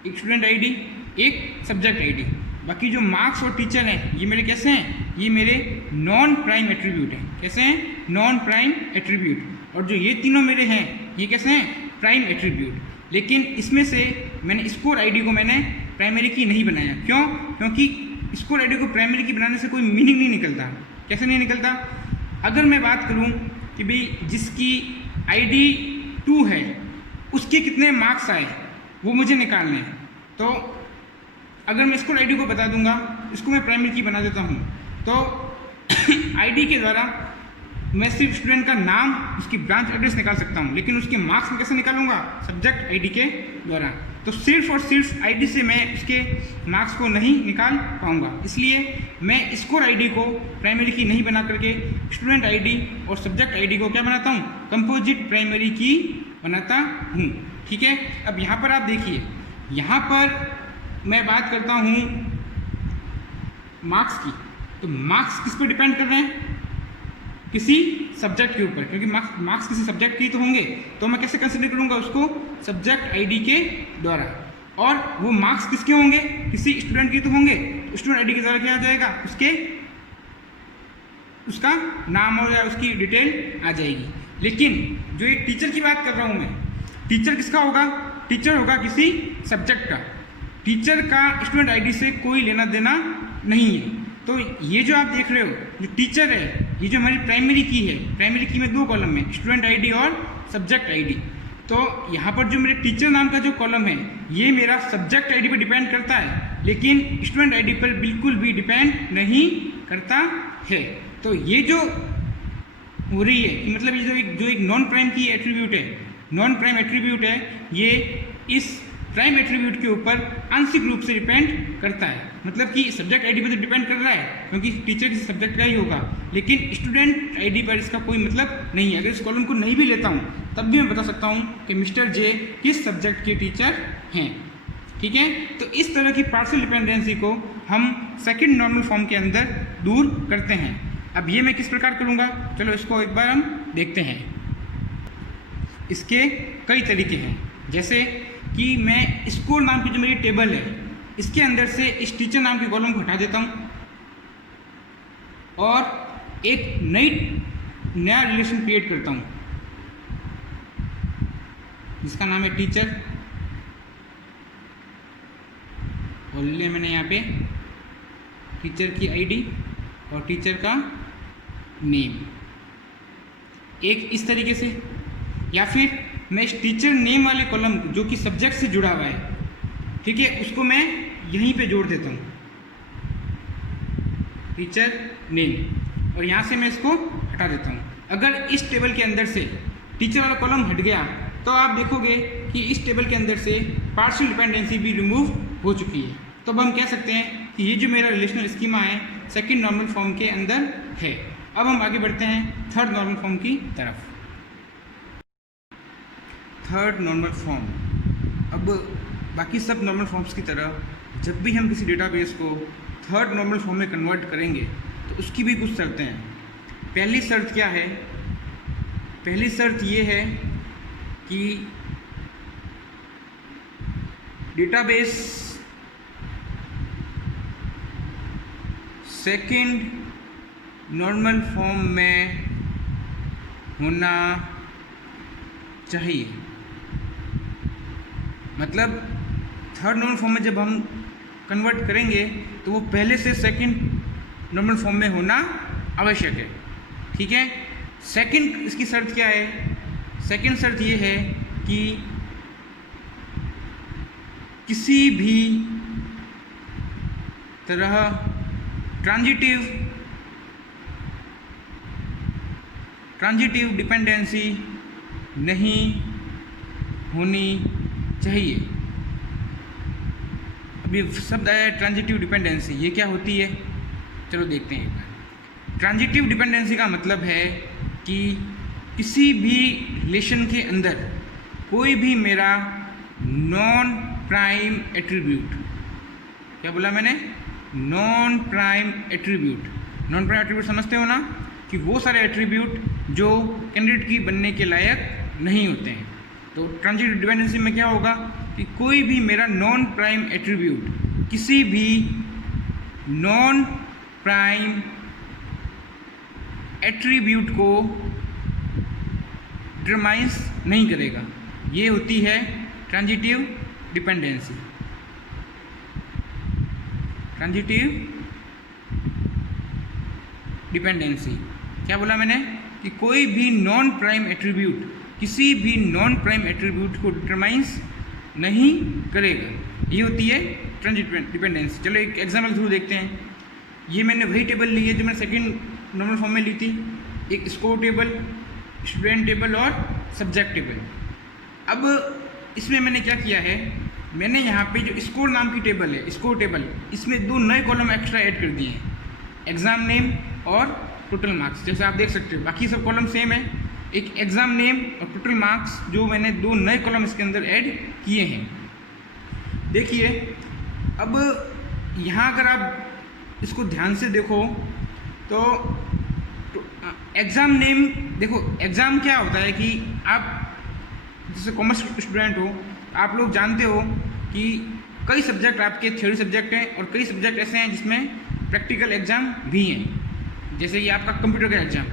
एक स्टूडेंट आईडी, एक सब्जेक्ट आईडी। बाकी जो मार्क्स और टीचर हैं ये मेरे कैसे हैं, ये मेरे नॉन प्राइम एट्रीब्यूट हैं। कैसे हैं? Non prime attribute. और जो ये तीनों मेरे हैं ये कैसे हैं? Prime attribute. लेकिन इसमें से मैंने स्कोर आईडी को मैंने प्राइमरी की नहीं बनाया। क्यों? क्योंकि स्कोर आईडी को प्राइमरी की बनाने से कोई मीनिंग नहीं निकलता। कैसे नहीं निकलता? अगर मैं बात करूं कि भाई जिसकी आईडी 2 है उसके कितने मार्क्स आए वो मुझे निकालने हैं, तो अगर मैं स्कूल आईडी को बता दूंगा, इसको मैं प्राइमरी की बना देता हूँ, तो आईडी के द्वारा मैं सिर्फ स्टूडेंट का नाम, उसकी ब्रांच एड्रेस निकाल सकता हूँ, लेकिन उसके मार्क्स में कैसे निकालूंगा? सब्जेक्ट आईडी के द्वारा। तो सिर्फ और सिर्फ आईडी से मैं उसके मार्क्स को नहीं निकाल पाऊंगा। इसलिए मैं स्कोर आईडी को प्राइमरी की नहीं बना करके स्टूडेंट आईडी और सब्जेक्ट आईडी को क्या बनाता हूँ? कंपोजिट प्राइमरी की बनाता हूँ, ठीक है। अब यहाँ पर आप देखिए, यहाँ पर मैं बात करता हूँ मार्क्स की, तो मार्क्स किस पर डिपेंड कर रहे हैं? किसी सब्जेक्ट के ऊपर, क्योंकि मार्क्स किसी सब्जेक्ट की तो होंगे, तो मैं कैसे कंसिडर करूंगा उसको? सब्जेक्ट आईडी के द्वारा। और वो मार्क्स किसके होंगे? किसी स्टूडेंट की तो होंगे, तो स्टूडेंट आईडी के द्वारा क्या आ जाएगा? उसका नाम और या उसकी डिटेल आ जाएगी। लेकिन जो एक टीचर की बात कर रहा हूं मैं, टीचर किसका होगा? टीचर होगा किसी सब्जेक्ट का। टीचर का स्टूडेंट आईडी से कोई लेना देना नहीं है। तो ये जो आप देख रहे हो, जो टीचर है, ये जो हमारी प्राइमरी की है, प्राइमरी की में 2 कॉलम में, स्टूडेंट आईडी और सब्जेक्ट आईडी। तो यहाँ पर जो मेरे टीचर नाम का जो कॉलम है ये मेरा सब्जेक्ट आईडी पर डिपेंड करता है, लेकिन स्टूडेंट आईडी पर बिल्कुल भी डिपेंड नहीं करता है। तो ये जो हो रही है कि मतलब ये जो एक नॉन प्राइम की एट्रीब्यूट है, नॉन प्राइम एट्रीब्यूट है, ये इस प्राइम एट्रीब्यूट के ऊपर आंशिक रूप से डिपेंड करता है। मतलब कि सब्जेक्ट आईडी पर तो डिपेंड कर रहा है क्योंकि टीचर किसी सब्जेक्ट का ही होगा, लेकिन स्टूडेंट आईडी पर इसका कोई मतलब नहीं है। अगर इस कॉलम को नहीं भी लेता हूँ तब भी मैं बता सकता हूँ कि मिस्टर जे किस सब्जेक्ट के टीचर हैं, ठीक है। तो इस तरह की पार्शियल डिपेंडेंसी को हम सेकंड नॉर्मल फॉर्म के अंदर दूर करते हैं। अब ये मैं किस प्रकार करूँगा, चलो इसको एक बार हम देखते हैं। इसके कई तरीके हैं, जैसे कि मैं स्कोर नाम की जो मेरी टेबल है इसके अंदर से इस टीचर नाम की कॉलम को हटा देता हूँ और एक नया रिलेशन क्रिएट करता हूँ जिसका नाम है टीचर, और ले मैंने यहाँ पे टीचर की आईडी और टीचर का नेम, एक इस तरीके से। या फिर मैं इस टीचर नेम वाले कॉलम जो कि सब्जेक्ट से जुड़ा हुआ है, ठीक है, उसको मैं यहीं पे जोड़ देता हूँ, टीचर नेम, और यहाँ से मैं इसको हटा देता हूँ। अगर इस टेबल के अंदर से टीचर वाला कॉलम हट गया तो आप देखोगे कि इस टेबल के अंदर से पार्शियल डिपेंडेंसी भी रिमूव हो चुकी है। तो अब हम कह सकते हैं कि ये जो मेरा रिलेशनल स्कीमा है सेकंड नॉर्मल फॉर्म के अंदर है। अब हम आगे बढ़ते हैं थर्ड नॉर्मल फॉर्म की तरफ। थर्ड नॉर्मल फॉर्म, अब बाकी सब नॉर्मल फॉर्म्स की तरह जब भी हम किसी डेटाबेस को थर्ड नॉर्मल फॉर्म में कन्वर्ट करेंगे तो उसकी भी कुछ शर्तें हैं। पहली शर्त क्या है? पहली शर्त ये है कि डेटाबेस सेकंड नॉर्मल फॉर्म में होना चाहिए। मतलब थर्ड नॉर्मल फॉर्म में जब हम कन्वर्ट करेंगे तो वो पहले से सेकंड नॉर्मल फॉर्म में होना आवश्यक है, ठीक है। सेकंड इसकी शर्त क्या है? सेकंड शर्त ये है कि किसी भी तरह ट्रांजिटिव डिपेंडेंसी नहीं होनी चाहिए। अभी शब्द आया ट्रांजिटिव डिपेंडेंसी, ये क्या होती है, चलो देखते हैं एक बार। ट्रांजिटिव डिपेंडेंसी का मतलब है कि किसी भी रिलेशन के अंदर कोई भी मेरा नॉन प्राइम एट्रीब्यूट, क्या बोला मैंने, non prime attribute. Non prime attribute समझते हो ना, कि वो सारे एट्रीब्यूट जो कैंडिडेट की बनने के लायक नहीं होते हैं। तो ट्रांजिटिव डिपेंडेंसी में क्या होगा कि कोई भी मेरा नॉन प्राइम एट्रीब्यूट किसी भी नॉन प्राइम एट्रीब्यूट को डिटरमाइंस नहीं करेगा, ये होती है ट्रांजिटिव डिपेंडेंसी। ट्रांजिटिव डिपेंडेंसी क्या बोला मैंने, कि कोई भी नॉन प्राइम एट्रीब्यूट किसी भी नॉन प्राइम एट्रीब्यूट को डिटरमाइंस नहीं करेगा, ये होती है ट्रांजिटिव डिपेंडेंसी। चलो एक एग्जाम्पल थ्रू देखते हैं। ये मैंने वही टेबल ली है जो मैंने सेकंड नॉर्मल फॉर्म में ली थी, एक स्कोर टेबल, स्टूडेंट टेबल और सब्जेक्ट टेबल। अब इसमें मैंने क्या किया है, मैंने यहाँ पे जो स्कोर नाम की टेबल है, स्कोर टेबल, इसमें 2 नए कॉलम एक्स्ट्रा ऐड कर दिए हैं, एग्ज़ाम नेम और टोटल मार्क्स। जैसे आप देख सकते हो बाकी सब कॉलम सेम है, एक एग्ज़ाम नेम और टोटल मार्क्स जो मैंने 2 नए कॉलम इसके अंदर ऐड किए हैं। देखिए अब यहाँ अगर आप इसको ध्यान से देखो तो एग्ज़ाम नेम, देखो एग्ज़ाम क्या होता है कि आप जैसे कॉमर्स स्टूडेंट हो, आप लोग जानते हो कि कई सब्जेक्ट आपके थ्योरी सब्जेक्ट हैं और कई सब्जेक्ट ऐसे हैं जिसमें प्रैक्टिकल एग्ज़ाम भी हैं। जैसे कि आपका कंप्यूटर का एग्ज़ाम,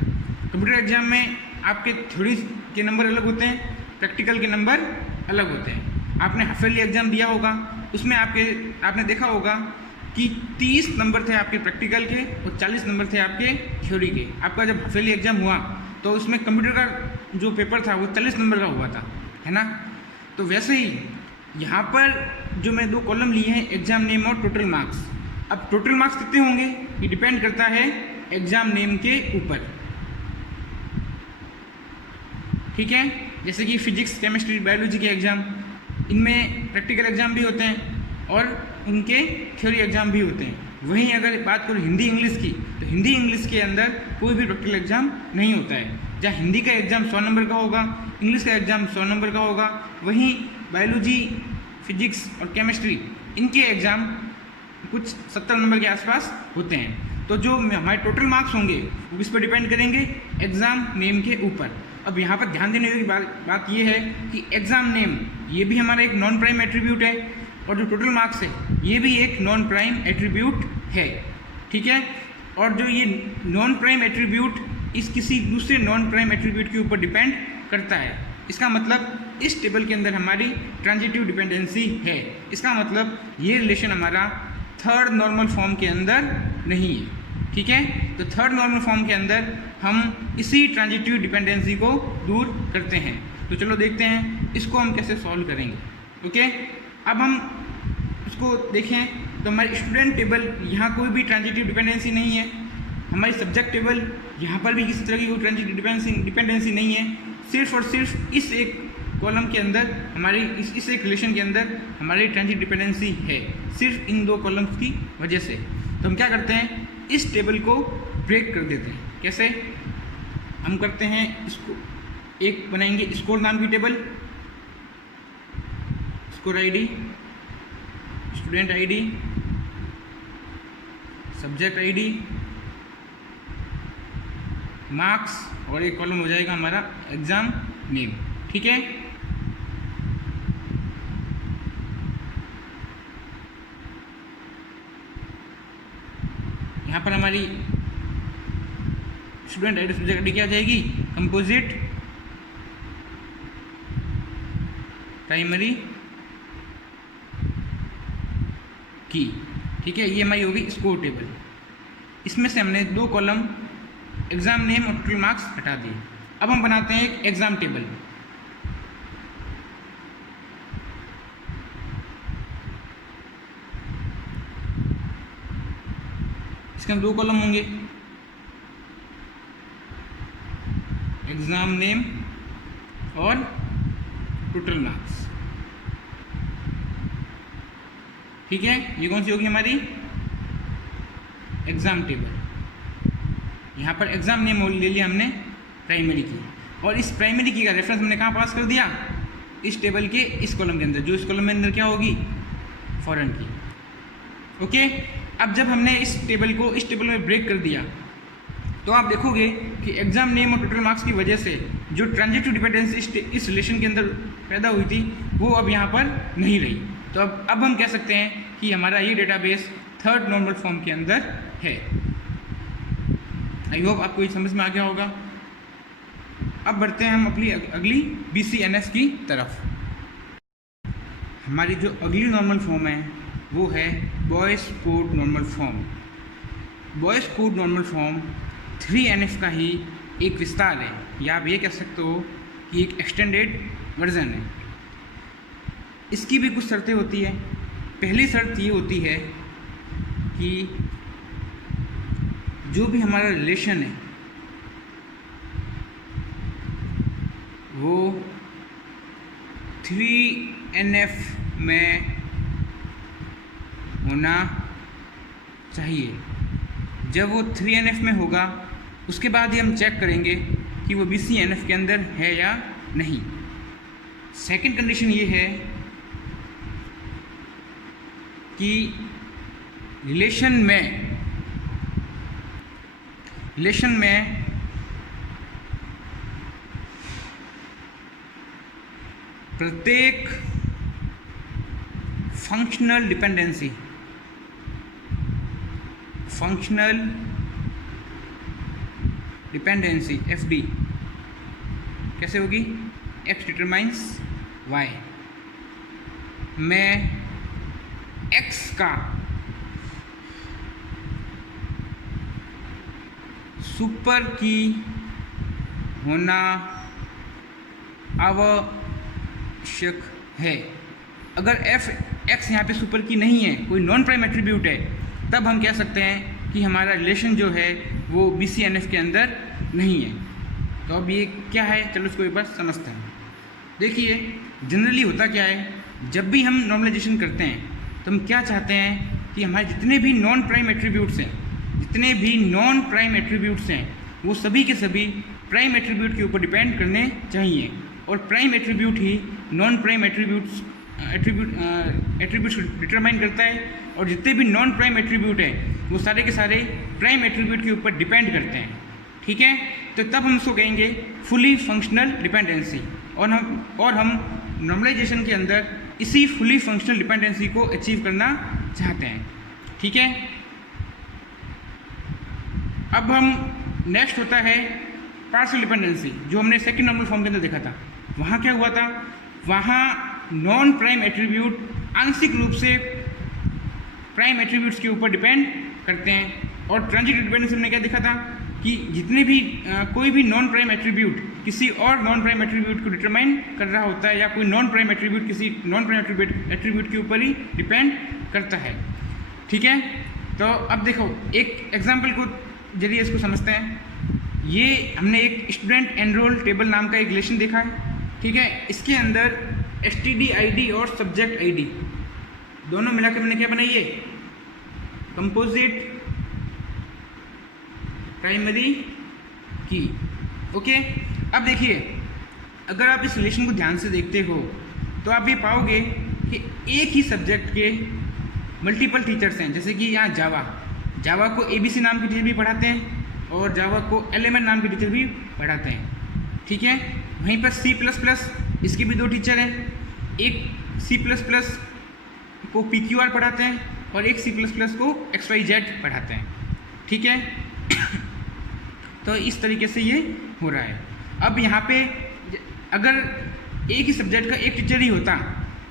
कंप्यूटर एग्ज़ाम में आपके थ्योरी के नंबर अलग होते हैं, प्रैक्टिकल के नंबर अलग होते हैं। आपने हाफ ईयरली एग्ज़ाम दिया होगा, उसमें आपने देखा होगा कि 30 नंबर थे आपके प्रैक्टिकल के और 40 नंबर थे आपके थ्योरी के। आपका जब हाफ ईयरली एग्ज़ाम हुआ तो उसमें कंप्यूटर का जो पेपर था वो 40 नंबर का हुआ था, है ना। तो वैसे ही यहाँ पर जो मैं 2 कॉलम लिए हैं, एग्ज़ाम नेम और टोटल मार्क्स। अब टोटल मार्क्स कितने होंगे ये डिपेंड करता है एग्ज़ाम नेम के ऊपर, ठीक है। जैसे कि फिजिक्स, केमिस्ट्री, बायोलॉजी के एग्ज़ाम, इनमें प्रैक्टिकल एग्ज़ाम भी होते हैं और उनके थ्योरी एग्ज़ाम भी होते हैं। वहीं अगर बात करूँ हिंदी इंग्लिश की, तो हिंदी इंग्लिश के अंदर कोई भी प्रैक्टिकल एग्ज़ाम नहीं होता है। जहाँ हिंदी का एग्ज़ाम 100 नंबर का होगा, इंग्लिश का एग्ज़ाम 100 नंबर का होगा, वहीं बायोलॉजी, फिजिक्स और केमिस्ट्री इनके एग्ज़ाम कुछ 70 नंबर के आसपास होते हैं। तो जो हमारे टोटल मार्क्स होंगे वो किस पर डिपेंड करेंगे, एग्ज़ाम नेम के ऊपर। अब यहाँ पर ध्यान देने की बात ये है कि एग्ज़ाम नेम ये भी हमारा एक नॉन प्राइम एट्रीब्यूट है और जो टोटल मार्क्स है ये भी एक नॉन प्राइम एट्रीब्यूट है, ठीक है। और जो ये नॉन प्राइम एट्रीब्यूट इस किसी दूसरे नॉन प्राइम एट्रीब्यूट के ऊपर डिपेंड करता है। इसका मतलब इस टेबल के अंदर हमारी ट्रांजिटिव डिपेंडेंसी है। इसका मतलब ये रिलेशन हमारा थर्ड नॉर्मल फॉर्म के अंदर नहीं है, ठीक है। तो थर्ड नॉर्मल फॉर्म के अंदर हम इसी ट्रांजिटिव डिपेंडेंसी को दूर करते हैं। तो चलो देखते हैं इसको हम कैसे सॉल्व करेंगे, ओके। अब हम इसको देखें तो हमारी स्टूडेंट टेबल, यहाँ कोई भी ट्रांजिटिव डिपेंडेंसी नहीं है। हमारी सब्जेक्ट टेबल, यहाँ पर भी किसी तरह की कोई ट्रांजिटिव डिपेंडेंसी नहीं है। सिर्फ और सिर्फ इस एक कॉलम के अंदर हमारी इस एक रिलेशन के अंदर हमारी ट्रांजिटिव डिपेंडेंसी है, सिर्फ इन 2 कॉलम्स की वजह से। तो हम क्या करते हैं, इस टेबल को ब्रेक कर देते हैं। कैसे हम करते हैं, इसको एक बनाएंगे स्कोर नाम की table, score ID, student ID, subject ID, marks और एक कॉलम हो जाएगा हमारा एग्ज़ाम नेम, ठीक है। यहाँ पर हमारी स्टूडेंट आईडी, सब्जेक्ट आईडी क्या आ जाएगी, कंपोजिट प्राइमरी की, ठीक है। ये हमारी होगी स्कोर टेबल। इसमें से हमने 2 कॉलम एग्ज़ाम नेम और टोटल मार्क्स हटा दिए। अब हम बनाते हैं एक एग्ज़ाम टेबल। इसके हम 2 कॉलम होंगे, एग्ज़ाम नेम और टोटल मार्क्स, ठीक है, ये कौन सी होगी हमारी एग्ज़ाम टेबल। यहाँ पर एग्ज़ाम नेम ले लिया हमने प्राइमरी की, और इस प्राइमरी की का रेफरेंस हमने कहाँ पास कर दिया, इस टेबल के इस कॉलम के अंदर, जो इस कॉलम में अंदर क्या होगी, फॉरेन की। ओके, अब जब हमने इस टेबल को इस टेबल में ब्रेक कर दिया तो आप देखोगे कि एग्जाम नेम और टोटल मार्क्स की वजह से जो ट्रांजिटिव डिपेंडेंसी इस रिलेशन के अंदर पैदा हुई थी वो अब यहाँ पर नहीं रही। तो अब हम कह सकते हैं कि हमारा ये डेटाबेस थर्ड नॉर्मल फॉर्म के अंदर है। आई होप आपको ये समझ में आ गया होगा। अब बढ़ते हैं हम अपनी अगली BCNF की तरफ। हमारी जो अगली नॉर्मल फॉर्म है वो है boys code normal form. Boys code normal form 3NF का ही एक विस्तार है, या आप ये कह सकते हो कि एक एक्सटेंडेड वर्जन है। इसकी भी कुछ शर्तें होती है। पहली शर्त ये होती है कि जो भी हमारा रिलेशन है वो 3NF में होना चाहिए। जब वो 3NF में होगा उसके बाद ही हम चेक करेंगे कि वो BCNF के अंदर है या नहीं। सेकंड कंडीशन ये है कि रिलेशन में प्रत्येक फंक्शनल डिपेंडेंसी FD कैसे होगी, X डिटरमाइंस Y में X का सुपर की होना आवश्यक है। अगर X यहाँ पे सुपर की नहीं है, कोई नॉन प्राइम एट्रीब्यूट है, तब हम कह सकते हैं कि हमारा रिलेशन जो है वो BCNF के अंदर नहीं है। तो अब ये क्या है, चलो इसको एक बार समझते हैं। देखिए जनरली होता क्या है, जब भी हम नॉर्मलाइजेशन करते हैं तो हम क्या चाहते हैं कि हमारे जितने भी नॉन प्राइम एट्रीब्यूट्स हैं वो सभी के सभी प्राइम एट्रीब्यूट के ऊपर डिपेंड करने चाहिए, और प्राइम एट्रीब्यूट ही नॉन प्राइम एट्रीब्यूट्स को डिटरमाइन करता है, और जितने भी नॉन प्राइम एट्रीब्यूट हैं वो सारे के सारे प्राइम एट्रीब्यूट के ऊपर डिपेंड करते हैं। ठीक है, तो तब हम उसको कहेंगे फुली फंक्शनल डिपेंडेंसी, और हम नॉर्मलाइजेशन के अंदर इसी फुली फंक्शनल डिपेंडेंसी को अचीव करना चाहते हैं। ठीक है, अब हम नेक्स्ट होता है पार्शियल डिपेंडेंसी, जो हमने सेकंड नॉर्मल फॉर्म के अंदर देखा था। वहाँ क्या हुआ था, वहाँ नॉन प्राइम एट्रीब्यूट आंशिक रूप से प्राइम एट्रीब्यूट्स के ऊपर डिपेंड करते हैं, और ट्रांजिटिव डिपेंडेंसी में क्या देखा था कि जितने भी कोई भी नॉन प्राइम एट्रीब्यूट किसी और नॉन प्राइम एट्रीब्यूट को डिटरमाइन कर रहा होता है, या कोई नॉन प्राइम एट्रीब्यूट किसी नॉन प्राइम एट्रीब्यूट के ऊपर ही डिपेंड करता है। ठीक है, तो अब देखो एक एग्जाम्पल को जरिए इसको समझते हैं। ये हमने एक स्टूडेंट एनरोल टेबल नाम का एक रिलेशन देखा है। ठीक है, इसके अंदर STD ID और सब्जेक्ट ID दोनों मिलाकर मैंने क्या बनाई है, कंपोजिट प्राइमरी की। ओके, अब देखिए अगर आप इस रिलेशन को ध्यान से देखते हो तो आप ये पाओगे कि एक ही सब्जेक्ट के मल्टीपल टीचर्स हैं। जैसे कि यहाँ जावा को ABC नाम के टीचर भी पढ़ाते हैं, और जावा को LMN नाम के टीचर भी पढ़ाते हैं। ठीक है, वहीं पर C++ इसके भी 2 टीचर हैं, एक C++ को PQR पढ़ाते हैं और एक C++ को XYZ पढ़ाते हैं। ठीक है, तो इस तरीके से ये हो रहा है। अब यहाँ पे अगर एक ही सब्जेक्ट का एक टीचर ही होता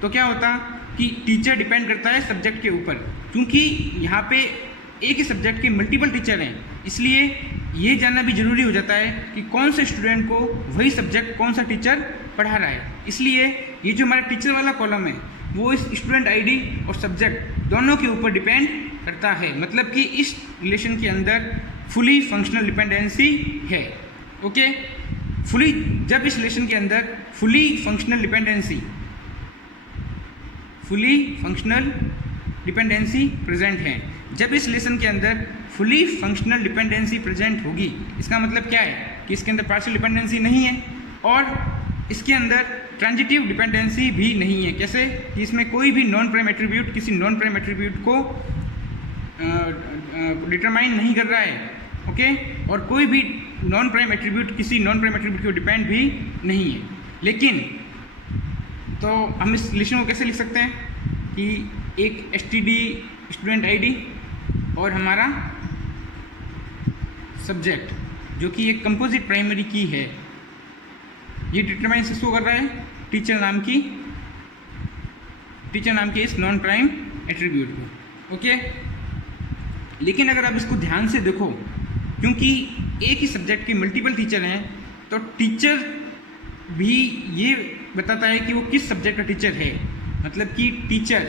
तो क्या होता कि टीचर डिपेंड करता है सब्जेक्ट के ऊपर। क्योंकि यहाँ पे एक ही सब्जेक्ट के मल्टीपल टीचर हैं, इसलिए ये जानना भी ज़रूरी हो जाता है कि कौन से स्टूडेंट को वही सब्जेक्ट कौन सा टीचर पढ़ा रहा है। इसलिए ये जो हमारा टीचर वाला कॉलम है वो इस स्टूडेंट ID और सब्जेक्ट दोनों के ऊपर डिपेंड करता है। मतलब कि इस रिलेशन के अंदर फुली फंक्शनल डिपेंडेंसी है। ओके, जब इस रिलेशन के अंदर फुली फंक्शनल डिपेंडेंसी प्रेजेंट है। जब इस रिलेशन के अंदर फुली फंक्शनल डिपेंडेंसी प्रेजेंट होगी, इसका मतलब क्या है कि इसके अंदर पार्शियल डिपेंडेंसी नहीं है और इसके अंदर ट्रांजिटिव डिपेंडेंसी भी नहीं है। कैसे कि इसमें कोई भी नॉन प्राइम एट्रीब्यूट किसी नॉन प्राइम एट्रीब्यूट को डिटरमाइन नहीं कर रहा है, ओके, और कोई भी नॉन प्राइम एट्रीब्यूट किसी नॉन प्राइम एट्रीब्यूट को डिपेंड भी नहीं है। लेकिन तो हम इस रिलेशन को कैसे लिख सकते हैं कि एक एसटीडी स्टूडेंट आईडी और हमारा सब्जेक्ट जो कि एक कंपोजिट प्राइमरी की है, ये डिटरमाइन किसको कर रहा है, टीचर नाम के इस नॉन प्राइम एट्रीब्यूट को, ओके। लेकिन अगर आप इसको ध्यान से देखो, क्योंकि एक ही सब्जेक्ट के मल्टीपल टीचर हैं, तो टीचर भी ये बताता है कि वो किस सब्जेक्ट का टीचर है। मतलब कि टीचर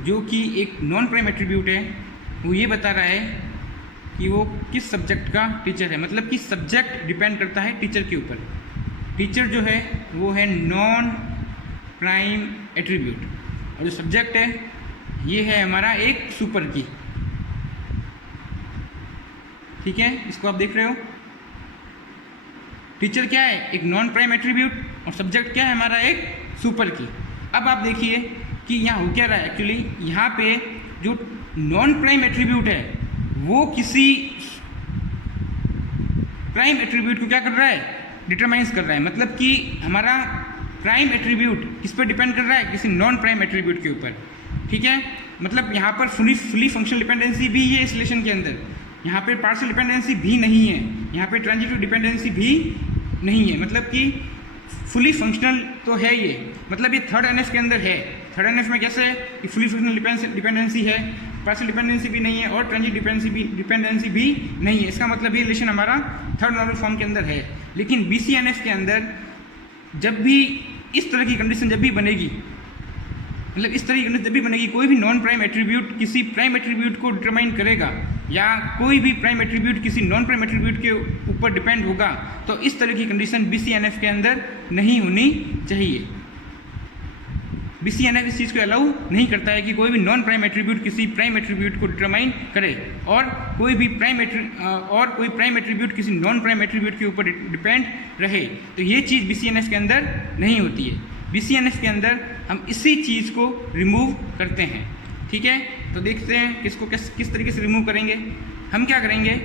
जो कि एक नॉन प्राइम एट्रीब्यूट है, वो ये बता रहा है कि वो किस सब्जेक्ट का टीचर है। मतलब कि सब्जेक्ट डिपेंड करता है टीचर के ऊपर। टीचर जो है वो है नॉन प्राइम एट्रीब्यूट और जो सब्जेक्ट है ये है हमारा एक सुपर की, ठीक है। इसको आप देख रहे हो, टीचर क्या है, एक नॉन प्राइम एट्रीब्यूट, और सब्जेक्ट क्या है हमारा, एक सुपर की। अब आप देखिए कि यहाँ हो क्या रहा है, एक्चुअली यहाँ पे जो नॉन प्राइम एट्रीब्यूट है वो किसी प्राइम एट्रीब्यूट को क्या कर रहा है, डिटरमाइंस कर रहा है। मतलब कि हमारा प्राइम एट्रीब्यूट किस पर डिपेंड कर रहा है, किसी नॉन प्राइम एट्रीब्यूट के ऊपर, ठीक है। मतलब यहाँ पर फुली फंक्शनल डिपेंडेंसी भी है इस रिलेशन के अंदर, यहाँ पे पार्शियल डिपेंडेंसी भी नहीं है, यहाँ पे ट्रांजिटिव डिपेंडेंसी भी नहीं है। मतलब कि फुली फंक्शनल तो है ये, मतलब ये थर्ड एनएफ के अंदर है। थर्ड एनएफ में कैसे है कि फुली फंक्शनल डिपेंडेंसी है, पार्शियल डिपेंडेंसी भी नहीं है और ट्रांजिटिव डिपेंडेंसी भी नहीं है। इसका मतलब ये रिलेशन हमारा थर्ड नॉर्मल फॉर्म के अंदर है। लेकिन बीसीएनएफ के अंदर जब भी इस तरह की कंडीशन जब भी बनेगी, मतलब इस तरह की कंडीशन जब भी बनेगी, कोई भी नॉन प्राइम एट्रीब्यूट किसी प्राइम एट्रीब्यूट को डिटरमाइन करेगा या कोई भी प्राइम एट्रीब्यूट किसी नॉन प्राइम एट्रीब्यूट के ऊपर डिपेंड होगा, तो इस तरह की कंडीशन बीसीएनएफ के अंदर नहीं होनी चाहिए। बीसीएनएफ इस चीज़ को अलाउ नहीं करता है कि कोई भी नॉन प्राइम एट्रीब्यूट किसी प्राइम एट्रीब्यूट को डिटरमाइन करे और कोई प्राइम एट्रीब्यूट किसी नॉन प्राइम एट्रीब्यूट के ऊपर डिपेंड रहे। तो ये चीज़ बीसीएनएफ के अंदर नहीं होती है। बीसीएनएफ के अंदर हम इसी चीज़ को रिमूव करते हैं, ठीक है। तो देखते हैं किसको किस तरीके से रिमूव करेंगे। हम क्या करेंगे,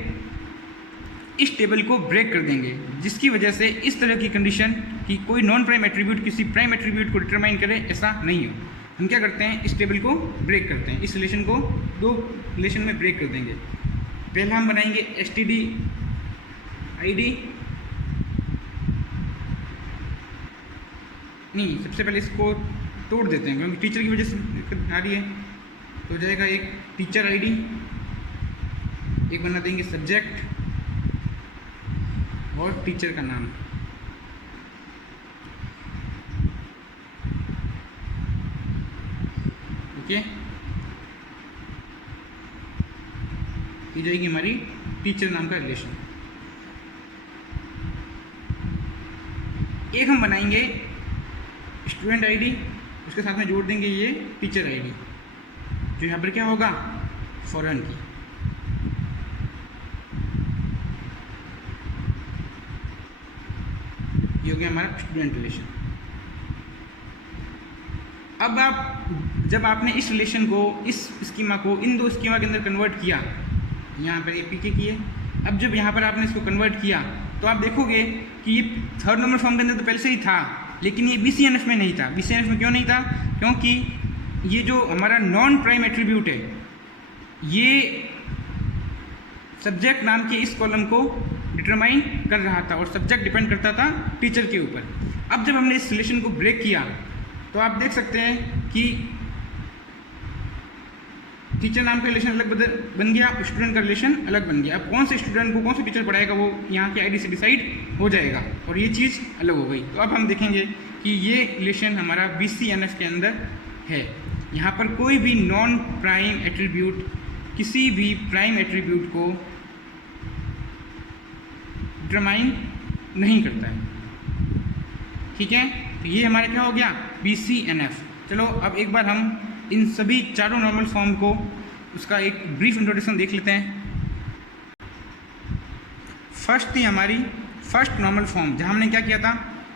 इस टेबल को ब्रेक कर देंगे, जिसकी वजह से इस तरह की कंडीशन कि कोई नॉन प्राइम एट्रीब्यूट किसी प्राइम एट्रीब्यूट को डिटरमाइन करे, ऐसा नहीं हो। हम क्या करते हैं, इस टेबल को ब्रेक करते हैं, इस रिलेशन को दो रिलेशन में ब्रेक कर देंगे। पहला हम बनाएंगे एसटीडी आईडी, नहीं सबसे पहले इसको तोड़ देते हैं क्योंकि टीचर की वजह से दिक्कत आ रही है। तो हो जाएगा एक टीचर आईडी, एक बना देंगे सब्जेक्ट और टीचर का नाम, ओके। ये जाएगी हमारी टीचर नाम का रिलेशन। एक हम बनाएंगे स्टूडेंट आईडी, उसके साथ में जोड़ देंगे ये टीचर आईडी, जो यहाँ पर क्या होगा, फॉरेन की। ये हो गया हमारा स्टूडेंट रिलेशन। अब जब आपने इस रिलेशन को, इस स्कीमा को इन दो स्कीमा के अंदर कन्वर्ट किया, यहाँ पर ये पीके किए, अब जब यहाँ पर आपने इसको कन्वर्ट किया तो आप देखोगे कि ये थर्ड नंबर फॉर्म के अंदर तो पहले से ही था, लेकिन ये बीसीएनएफ में नहीं था। बीसीएनएफ में क्यों नहीं था, क्योंकि ये जो हमारा नॉन प्राइम एट्रीब्यूट है, ये सब्जेक्ट नाम के इस कॉलम को डिटरमाइन कर रहा था और सब्जेक्ट डिपेंड करता था टीचर के ऊपर। अब जब हमने इस रिलेशन को ब्रेक किया तो आप देख सकते हैं कि टीचर नाम का रिलेशन अलग बन गया, स्टूडेंट का रिलेशन अलग बन गया। अब कौन से स्टूडेंट को कौन से टीचर पढ़ाएगा वो यहाँ के आईडी से डिसाइड हो जाएगा और ये चीज़ अलग हो गई। तो अब हम देखेंगे कि ये रिलेशन हमारा बीसीएनएफ के अंदर है। यहाँ पर कोई भी नॉन प्राइम एट्रीब्यूट किसी भी प्राइम एट्रीब्यूट को डिटरमाइन नहीं करता है, ठीक है। तो ये हमारा क्या हो गया, बीसीएनएफ। चलो अब एक बार हम इन सभी चारों नॉर्मल फॉर्म को उसका एक ब्रीफ इंट्रोडक्शन देख लेते हैं। फर्स्ट थी हमारी फर्स्ट नॉर्मल फॉर्म, जहाँ हमने क्या किया था,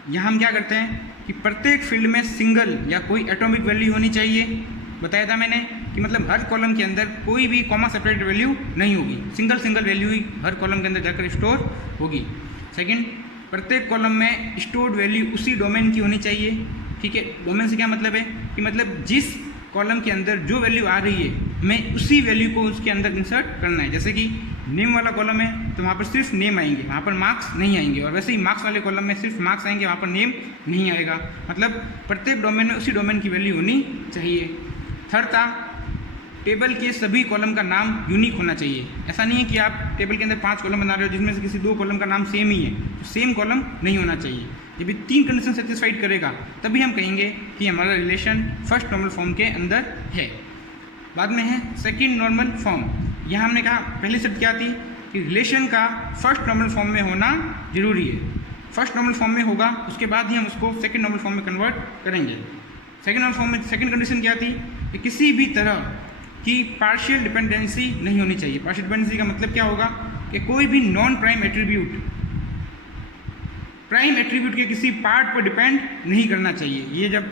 यहाँ हम क्या करते हैं कि प्रत्येक फील्ड में सिंगल या कोई एटॉमिक वैल्यू होनी चाहिए। बताया था मैंने कि मतलब हर कॉलम के अंदर कोई भी कॉमा सेपरेटेड वैल्यू नहीं होगी, सिंगल वैल्यू ही हर कॉलम के अंदर जाकर स्टोर होगी। सेकंड, प्रत्येक कॉलम में स्टोर्ड वैल्यू उसी डोमेन की होनी चाहिए। ठीक है, डोमेन से क्या मतलब है कि मतलब जिस कॉलम के अंदर जो वैल्यू आ रही है हमें उसी वैल्यू को उसके अंदर इंसर्ट करना है। जैसे कि नेम वाला कॉलम है तो वहाँ पर सिर्फ नेम आएंगे, वहाँ पर मार्क्स नहीं आएंगे, और वैसे ही मार्क्स वाले कॉलम में सिर्फ मार्क्स आएंगे, वहाँ पर नेम नहीं आएगा। मतलब प्रत्येक डोमेन में उसी डोमेन की वैल्यू होनी चाहिए। थर्ड था, टेबल के सभी कॉलम का नाम यूनिक होना चाहिए। ऐसा नहीं है कि आप टेबल के अंदर 5 कॉलम बना रहे हो जिसमें से किसी 2 कॉलम का नाम सेम ही है, तो सेम कॉलम नहीं होना चाहिए। जब ये 3 कंडीशन सेटिस्फाइड करेगा तभी हम कहेंगे कि हमारा रिलेशन फर्स्ट नॉर्मल फॉर्म के अंदर है। बाद में है सेकंड नॉर्मल फॉर्म। यहाँ हमने कहा पहली शर्त क्या थी कि रिलेशन का फर्स्ट नॉर्मल फॉर्म में होना जरूरी है। फर्स्ट नॉर्मल फॉर्म में होगा उसके बाद ही हम उसको सेकंड नॉर्मल फॉर्म में कन्वर्ट करेंगे। सेकंड नॉर्मल फॉर्म में सेकंड कंडीशन क्या थी कि किसी भी तरह की पार्शियल डिपेंडेंसी नहीं होनी चाहिए। पार्शियल डिपेंडेंसी का मतलब क्या होगा कि कोई भी non prime attribute prime attribute के किसी पार्ट पर डिपेंड नहीं करना चाहिए। ये जब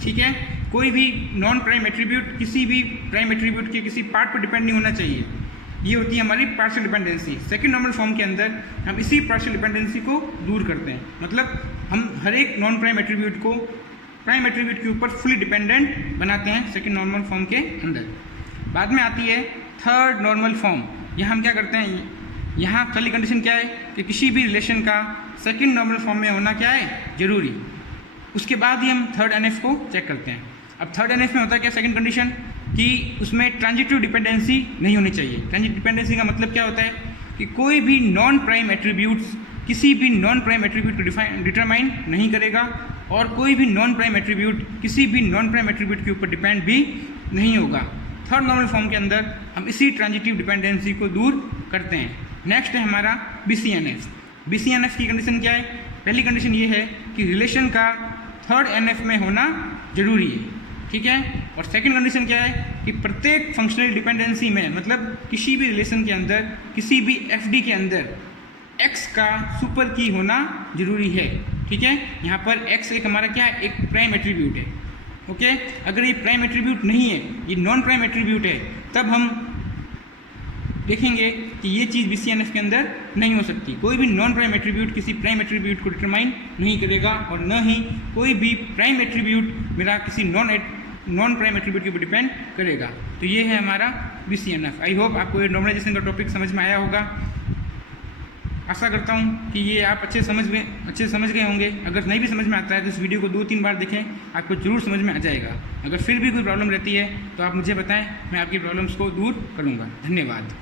ठीक है, कोई भी नॉन प्राइम एट्रीब्यूट किसी भी प्राइम एट्रीब्यूट के किसी पार्ट पर डिपेंड नहीं होना चाहिए। ये होती है हमारी partial dependency. Second normal form के अंदर हम इसी पार्शियल डिपेंडेंसी को दूर करते हैं, मतलब हम हर एक नॉन प्राइम एट्रीब्यूट को प्राइम एट्रीब्यूट के ऊपर फुली डिपेंडेंट बनाते हैं सेकंड नॉर्मल फॉर्म के अंदर। बाद में आती है थर्ड नॉर्मल फॉर्म। यहाँ हम क्या करते हैं, यहाँ पहली कंडीशन क्या है कि किसी भी रिलेशन का सेकंड नॉर्मल फॉर्म में होना क्या है, जरूरी। उसके बाद ही हम थर्ड एनएफ को चेक करते हैं। अब थर्ड एनएफ में होता है क्या, सेकंड कंडीशन कि उसमें ट्रांजिटिव डिपेंडेंसी नहीं होनी चाहिए। ट्रांजिटिव डिपेंडेंसी का मतलब क्या होता है कि कोई भी नॉन प्राइम एट्रीब्यूट्स किसी भी नॉन प्राइम एट्रीब्यूट को डिटरमाइन नहीं करेगा, और कोई भी नॉन प्राइम एट्रीब्यूट किसी भी नॉन प्राइम एट्रीब्यूट के ऊपर डिपेंड भी नहीं होगा। थर्ड नॉर्मल फॉर्म के अंदर हम इसी ट्रांजिटिव डिपेंडेंसी को दूर करते हैं। नेक्स्ट है हमारा BCNF। BCNF की कंडीशन क्या है, पहली कंडीशन ये है कि रिलेशन का थर्ड एनएफ में होना जरूरी है। ठीक है, और सेकंड कंडीशन क्या है कि प्रत्येक फंक्शनल डिपेंडेंसी में, मतलब किसी भी रिलेशन के अंदर किसी भी FD के अंदर x का सुपर की होना जरूरी है। ठीक है, यहाँ पर x एक हमारा क्या है, एक प्राइम एट्रीब्यूट है। ओके, अगर ये प्राइम एट्रीब्यूट नहीं है, ये नॉन प्राइम एट्रीब्यूट है, तब हम देखेंगे कि ये चीज़ BCNF के अंदर नहीं हो सकती। कोई भी नॉन प्राइम एट्रीब्यूट किसी प्राइम एट्रीब्यूट को डिटरमाइन नहीं करेगा, और न ही कोई भी प्राइम एट्रीब्यूट मेरा किसी नॉन प्राइम एट्रीब्यूट के ऊपर डिपेंड करेगा। तो ये है हमारा BCNF। आई होप आपको ये नॉर्मलाइजेशन का टॉपिक समझ में आया होगा। आशा करता हूँ कि ये आप अच्छे समझ गए होंगे। अगर नहीं भी समझ में आता है तो इस वीडियो को 2-3 बार देखें, आपको जरूर समझ में आ जाएगा। अगर फिर भी कोई प्रॉब्लम रहती है तो आप मुझे बताएं, मैं आपकी प्रॉब्लम्स को दूर करूँगा। धन्यवाद।